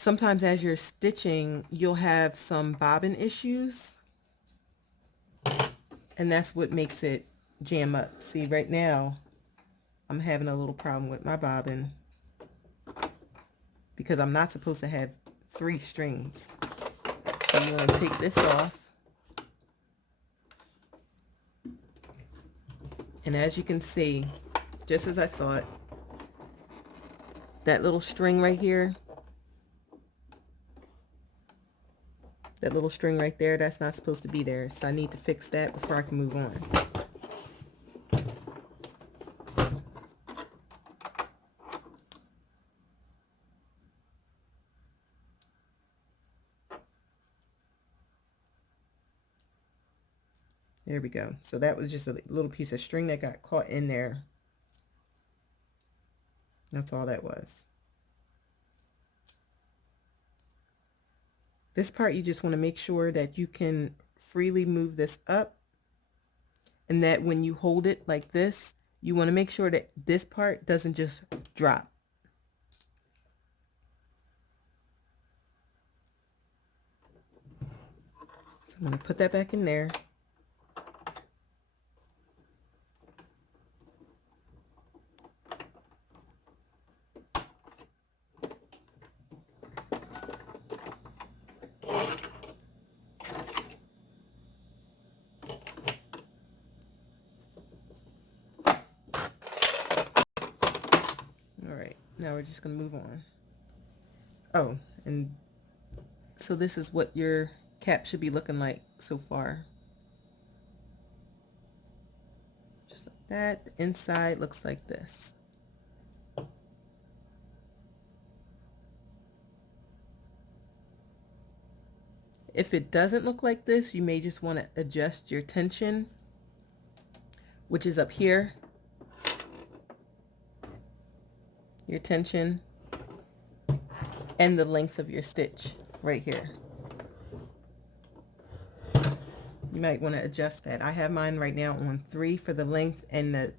Sometimes as you're stitching, you'll have some bobbin issues, and that's what makes it jam up. See, right now, I'm having a little problem with my bobbin because I'm not supposed to have 3 strings. So I'm going to take this off. And as you can see, just as I thought, that little string right here, that little string right there, that's not supposed to be there. So I need to fix that before I can move on. There we go. So that was just a little piece of string that got caught in there. That's all that was. This part, you just want to make sure that you can freely move this up, and that when you hold it like this, you want to make sure that this part doesn't just drop. So I'm going to put that back in there. All right, now we're just going to move on. Oh, and so this is what your cap should be looking like so far. Just like that. The inside looks like this. If it doesn't look like this, you may just want to adjust your tension, which is up here. Your tension and the length of your stitch right here. You might want to adjust that. I have mine right now on 3 for the length, and the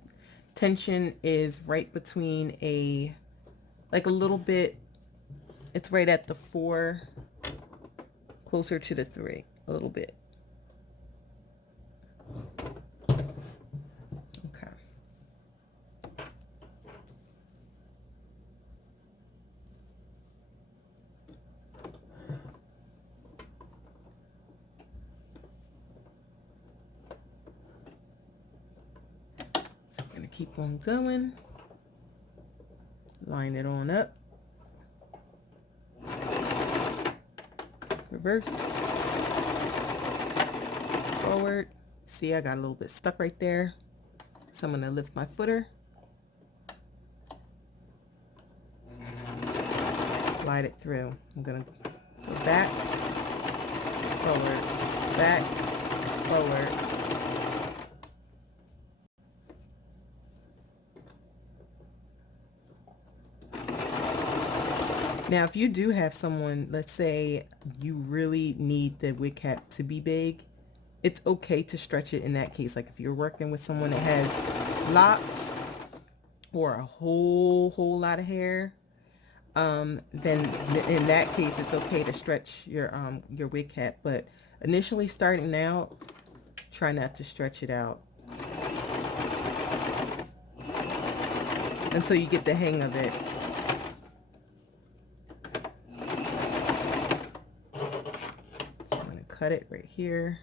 tension is right between like a little bit, it's right at the 4, closer to the 3, a little bit. Okay. So we're going to keep on going. Line it on up. Reverse. Forward. See, I got a little bit stuck right there. So I'm going to lift my footer. Slide it through. I'm going to go back, forward, back, forward. Now, if you do have someone, let's say you really need the wig cap to be big, it's okay to stretch it in that case. Like if you're working with someone that has locks or a whole lot of hair, then in that case, it's okay to stretch your wig cap. But initially starting out, try not to stretch it out until you get the hang of it. Cut it right here.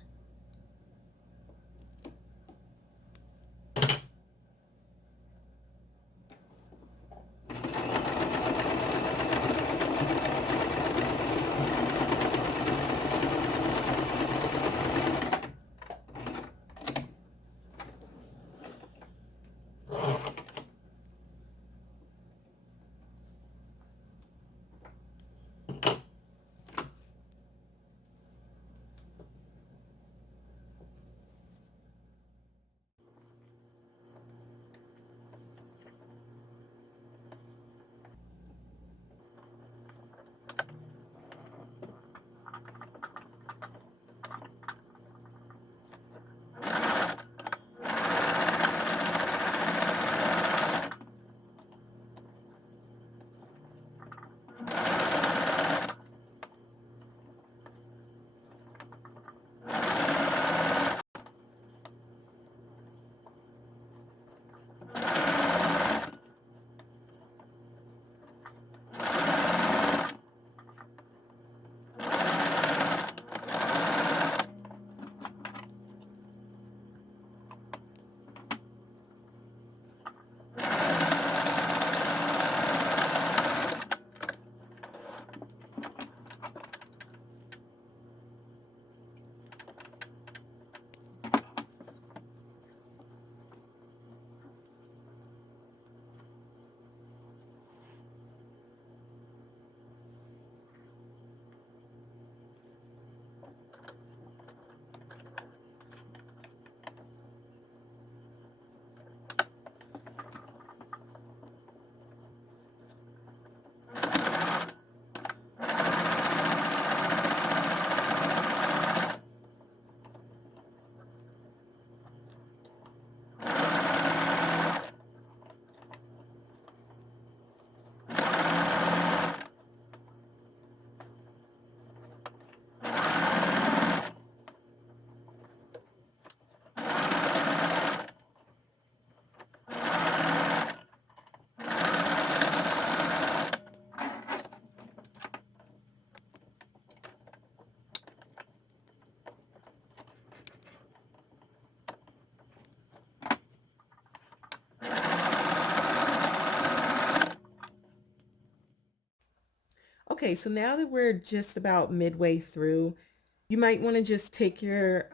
Okay, so now that we're just about midway through, you might want to just take your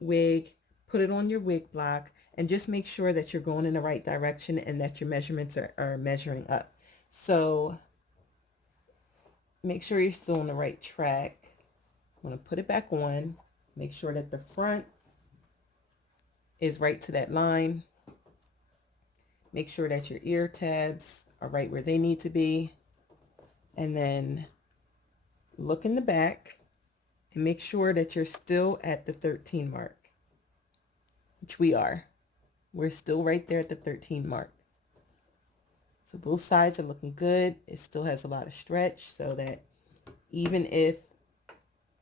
wig, put it on your wig block, and just make sure that you're going in the right direction and that your measurements are measuring up. So make sure you're still on the right track. I'm going to put it back on. Make sure that the front is right to that line. Make sure that your ear tabs are right where they need to be. And then look in the back and make sure that you're still at the 13 mark, which we are. We're still right there at the 13 mark. So both sides are looking good. It still has a lot of stretch so that even if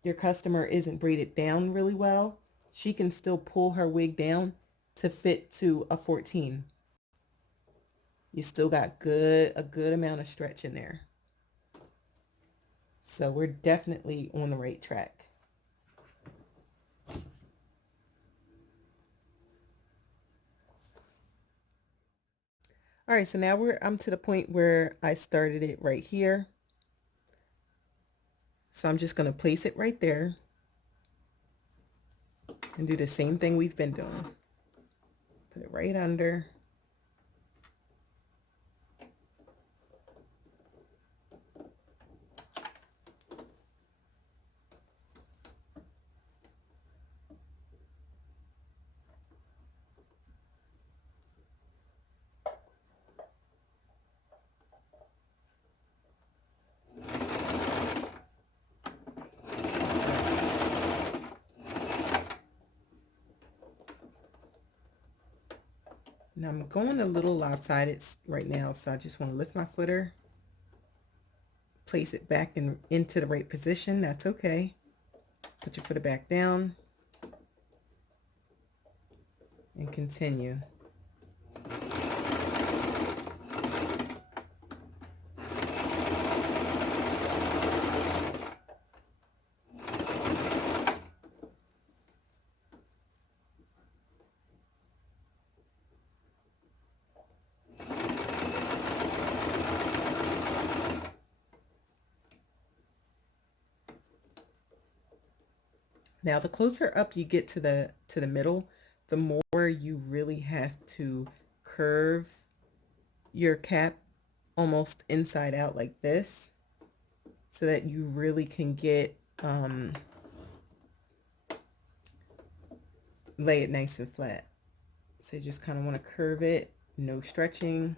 your customer isn't braided down really well, she can still pull her wig down to fit to a 14. You still got a good amount of stretch in there. So we're definitely on the right track. All right, so now I'm to the point where I started it right here. So I'm just going to place it right there and do the same thing we've been doing. Put it right under. Now I'm going a little lopsided right now, so I just want to lift my footer, place it back into the right position. That's okay. Put your footer back down and continue. Now, the closer up you get to the middle, the more you really have to curve your cap almost inside out like this so that you really can get lay it nice and flat. So you just kind of want to curve it, no stretching.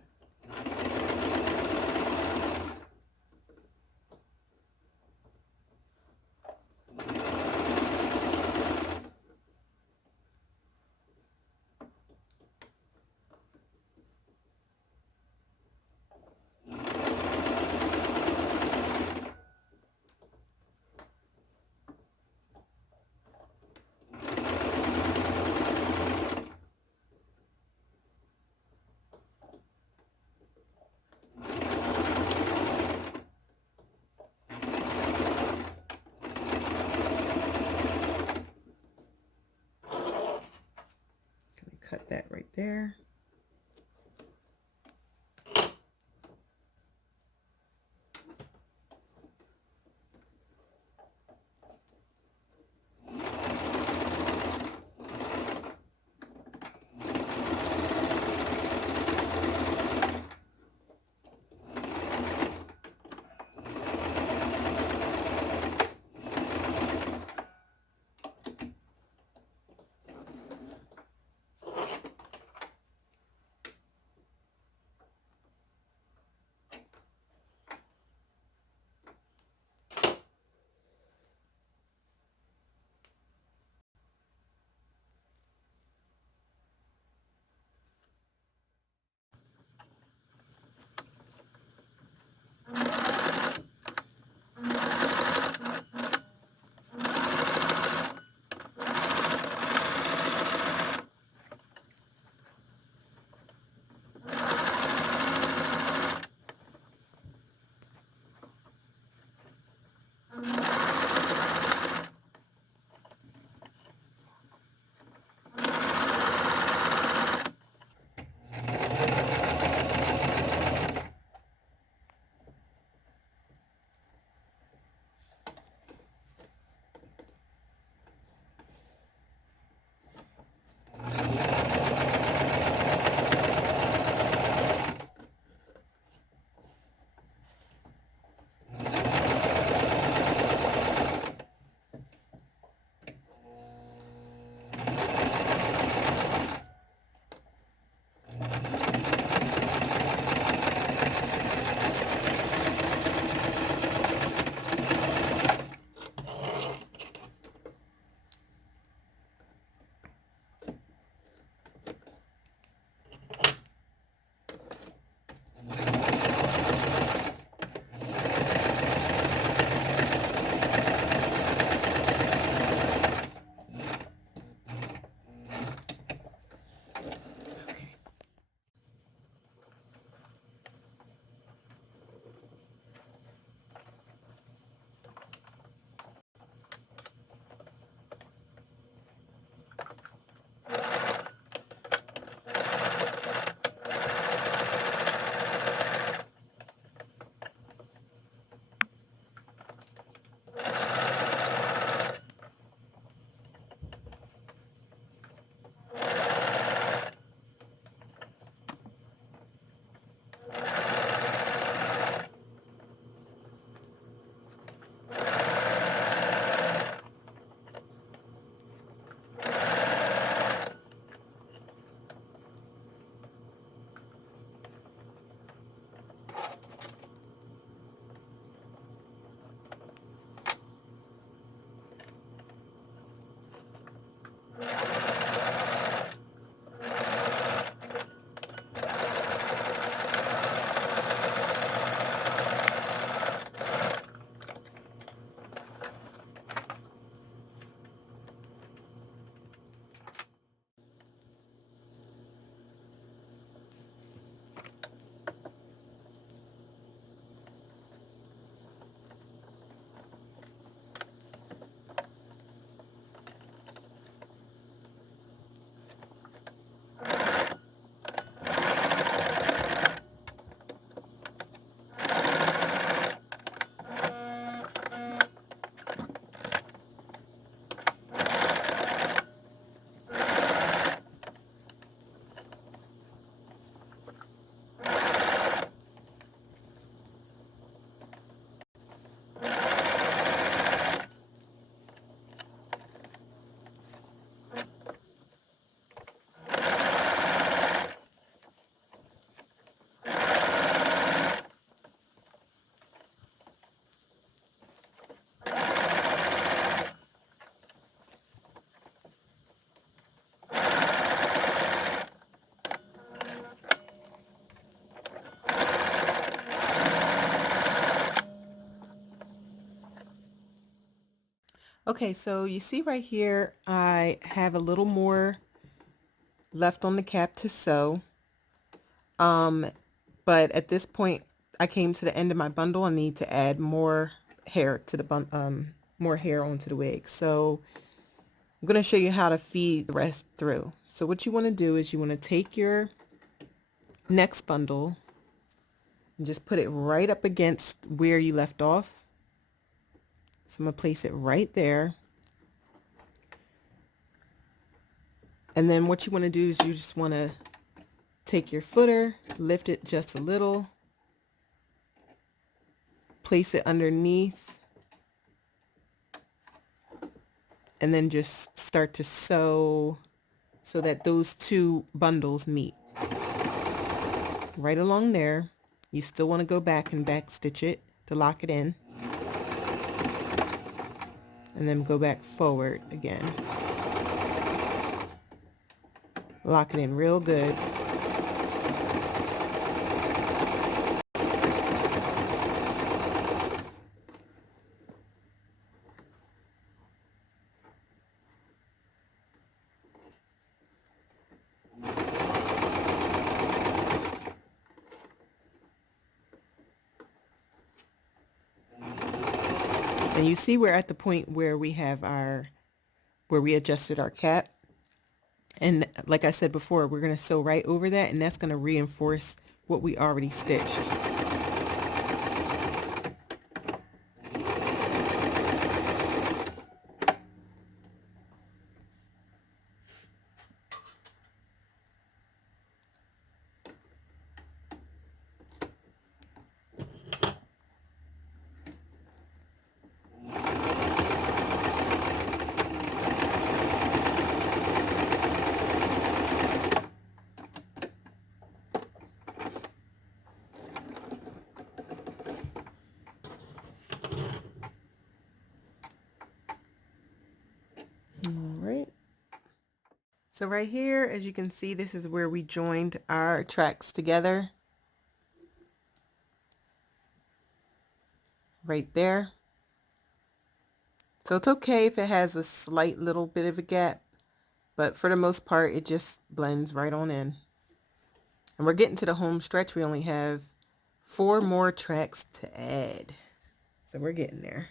Cut that right there. Okay, so you see right here, I have a little more left on the cap to sew. But at this point, I came to the end of my bundle. I need to add more hair to the more hair onto the wig. So I'm going to show you how to feed the rest through. So what you want to do is you want to take your next bundle and just put it right up against where you left off. So I'm going to place it right there. And then what you want to do is you just want to take your footer, lift it just a little, place it underneath, and then just start to sew so that those two bundles meet. Right along there. You still want to go back and back stitch it to lock it in. And then go back forward again. Lock it in real good. And you see we're at the point where we have where we adjusted our cap. And like I said before, we're going to sew right over that, and that's going to reinforce what we already stitched. Alright. So right here, as you can see, this is where we joined our tracks together. Right there. So it's okay if it has a slight little bit of a gap, but for the most part, it just blends right on in. And we're getting to the home stretch. We only have 4 more tracks to add. So we're getting there.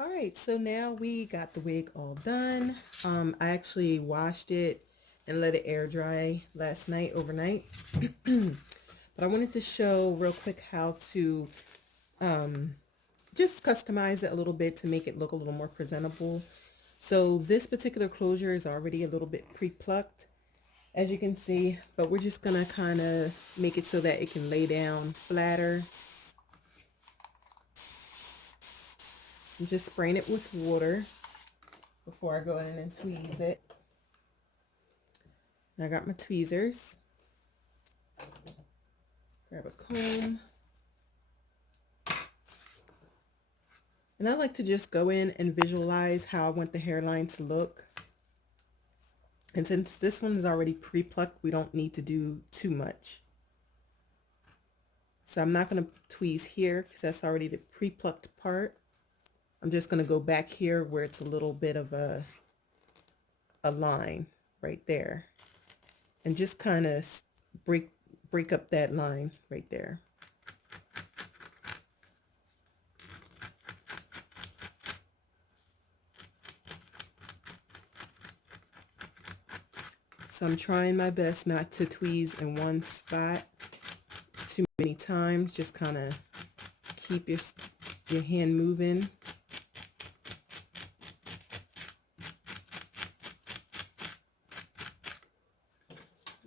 All right, so now we got the wig all done. I actually washed it and let it air dry last night, overnight. But I wanted to show real quick how to just customize it a little bit to make it look a little more presentable. So this particular closure is already a little bit pre-plucked, as you can see, but we're just gonna kind of make it so that it can lay down flatter. I'm just spraying it with water before I go in and tweeze it. And I got my tweezers. Grab a comb. And I like to just go in and visualize how I want the hairline to look. And since this one is already pre-plucked, we don't need to do too much. So I'm not going to tweeze here because that's already the pre-plucked part. I'm just going to go back here where it's a little bit of a line right there. And just kind of break up that line right there. So I'm trying my best not to tweeze in one spot too many times. Just kind of keep your hand moving.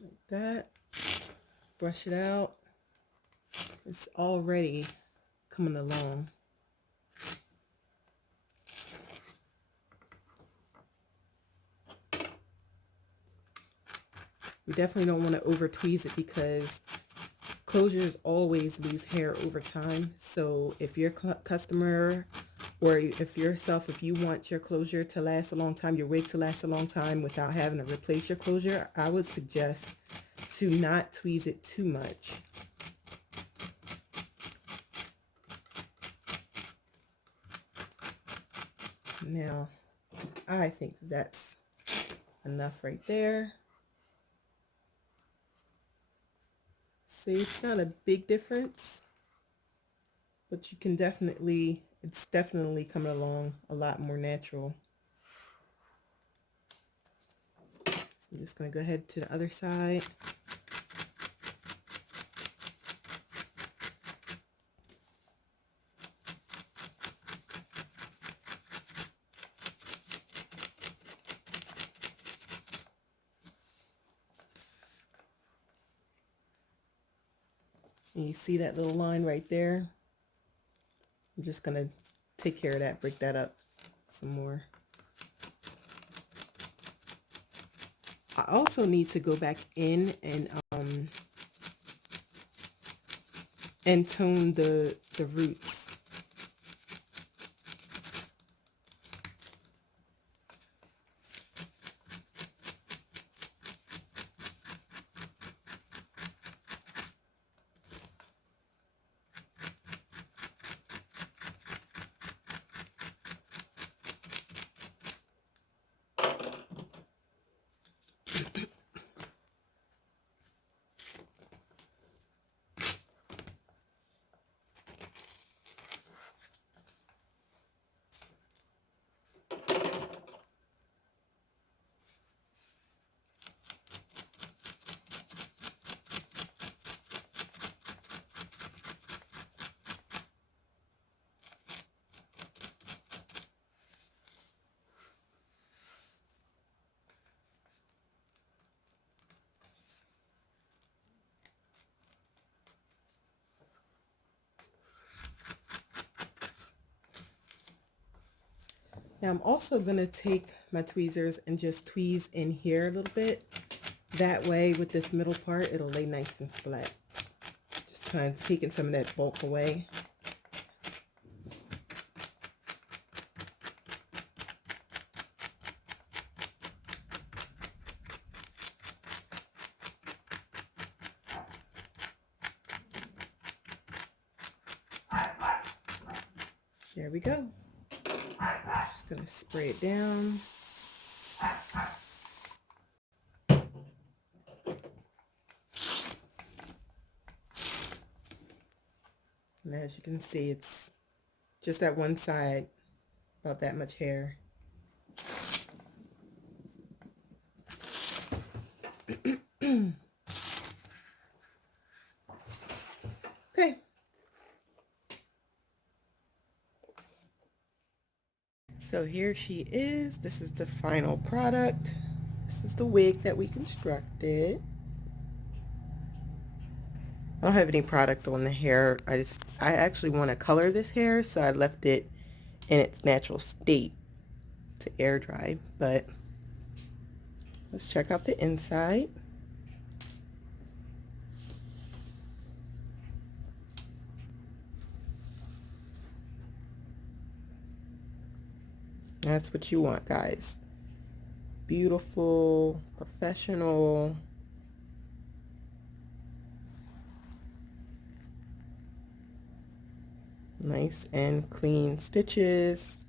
Like that. Brush it out. It's already coming along. We definitely don't want to over tweeze it because closures always lose hair over time. So if your customer or if yourself, if you want your closure to last a long time, your wig to last a long time without having to replace your closure, I would suggest to not tweeze it too much. Now, I think that's enough right there. See, it's not a big difference, but you can definitely, it's definitely coming along a lot more natural. So I'm just going to go ahead to the other side. And you see that little line right there? I'm just going to take care of that, break that up some more. I also need to go back in and tone the roots. Now I'm also going to take my tweezers and just tweeze in here a little bit. That way with this middle part, it'll lay nice and flat. Just kind of taking some of that bulk away. There we go. Just gonna spray it down. And as you can see, it's just that one side about that much hair. Okay. So here she is. This is the final product. This is the wig that we constructed. I don't have any product on the hair. I actually want to color this hair, so I left it in its natural state to air dry. But let's check out the inside. That's what you want, guys. Beautiful, professional. Nice and clean stitches.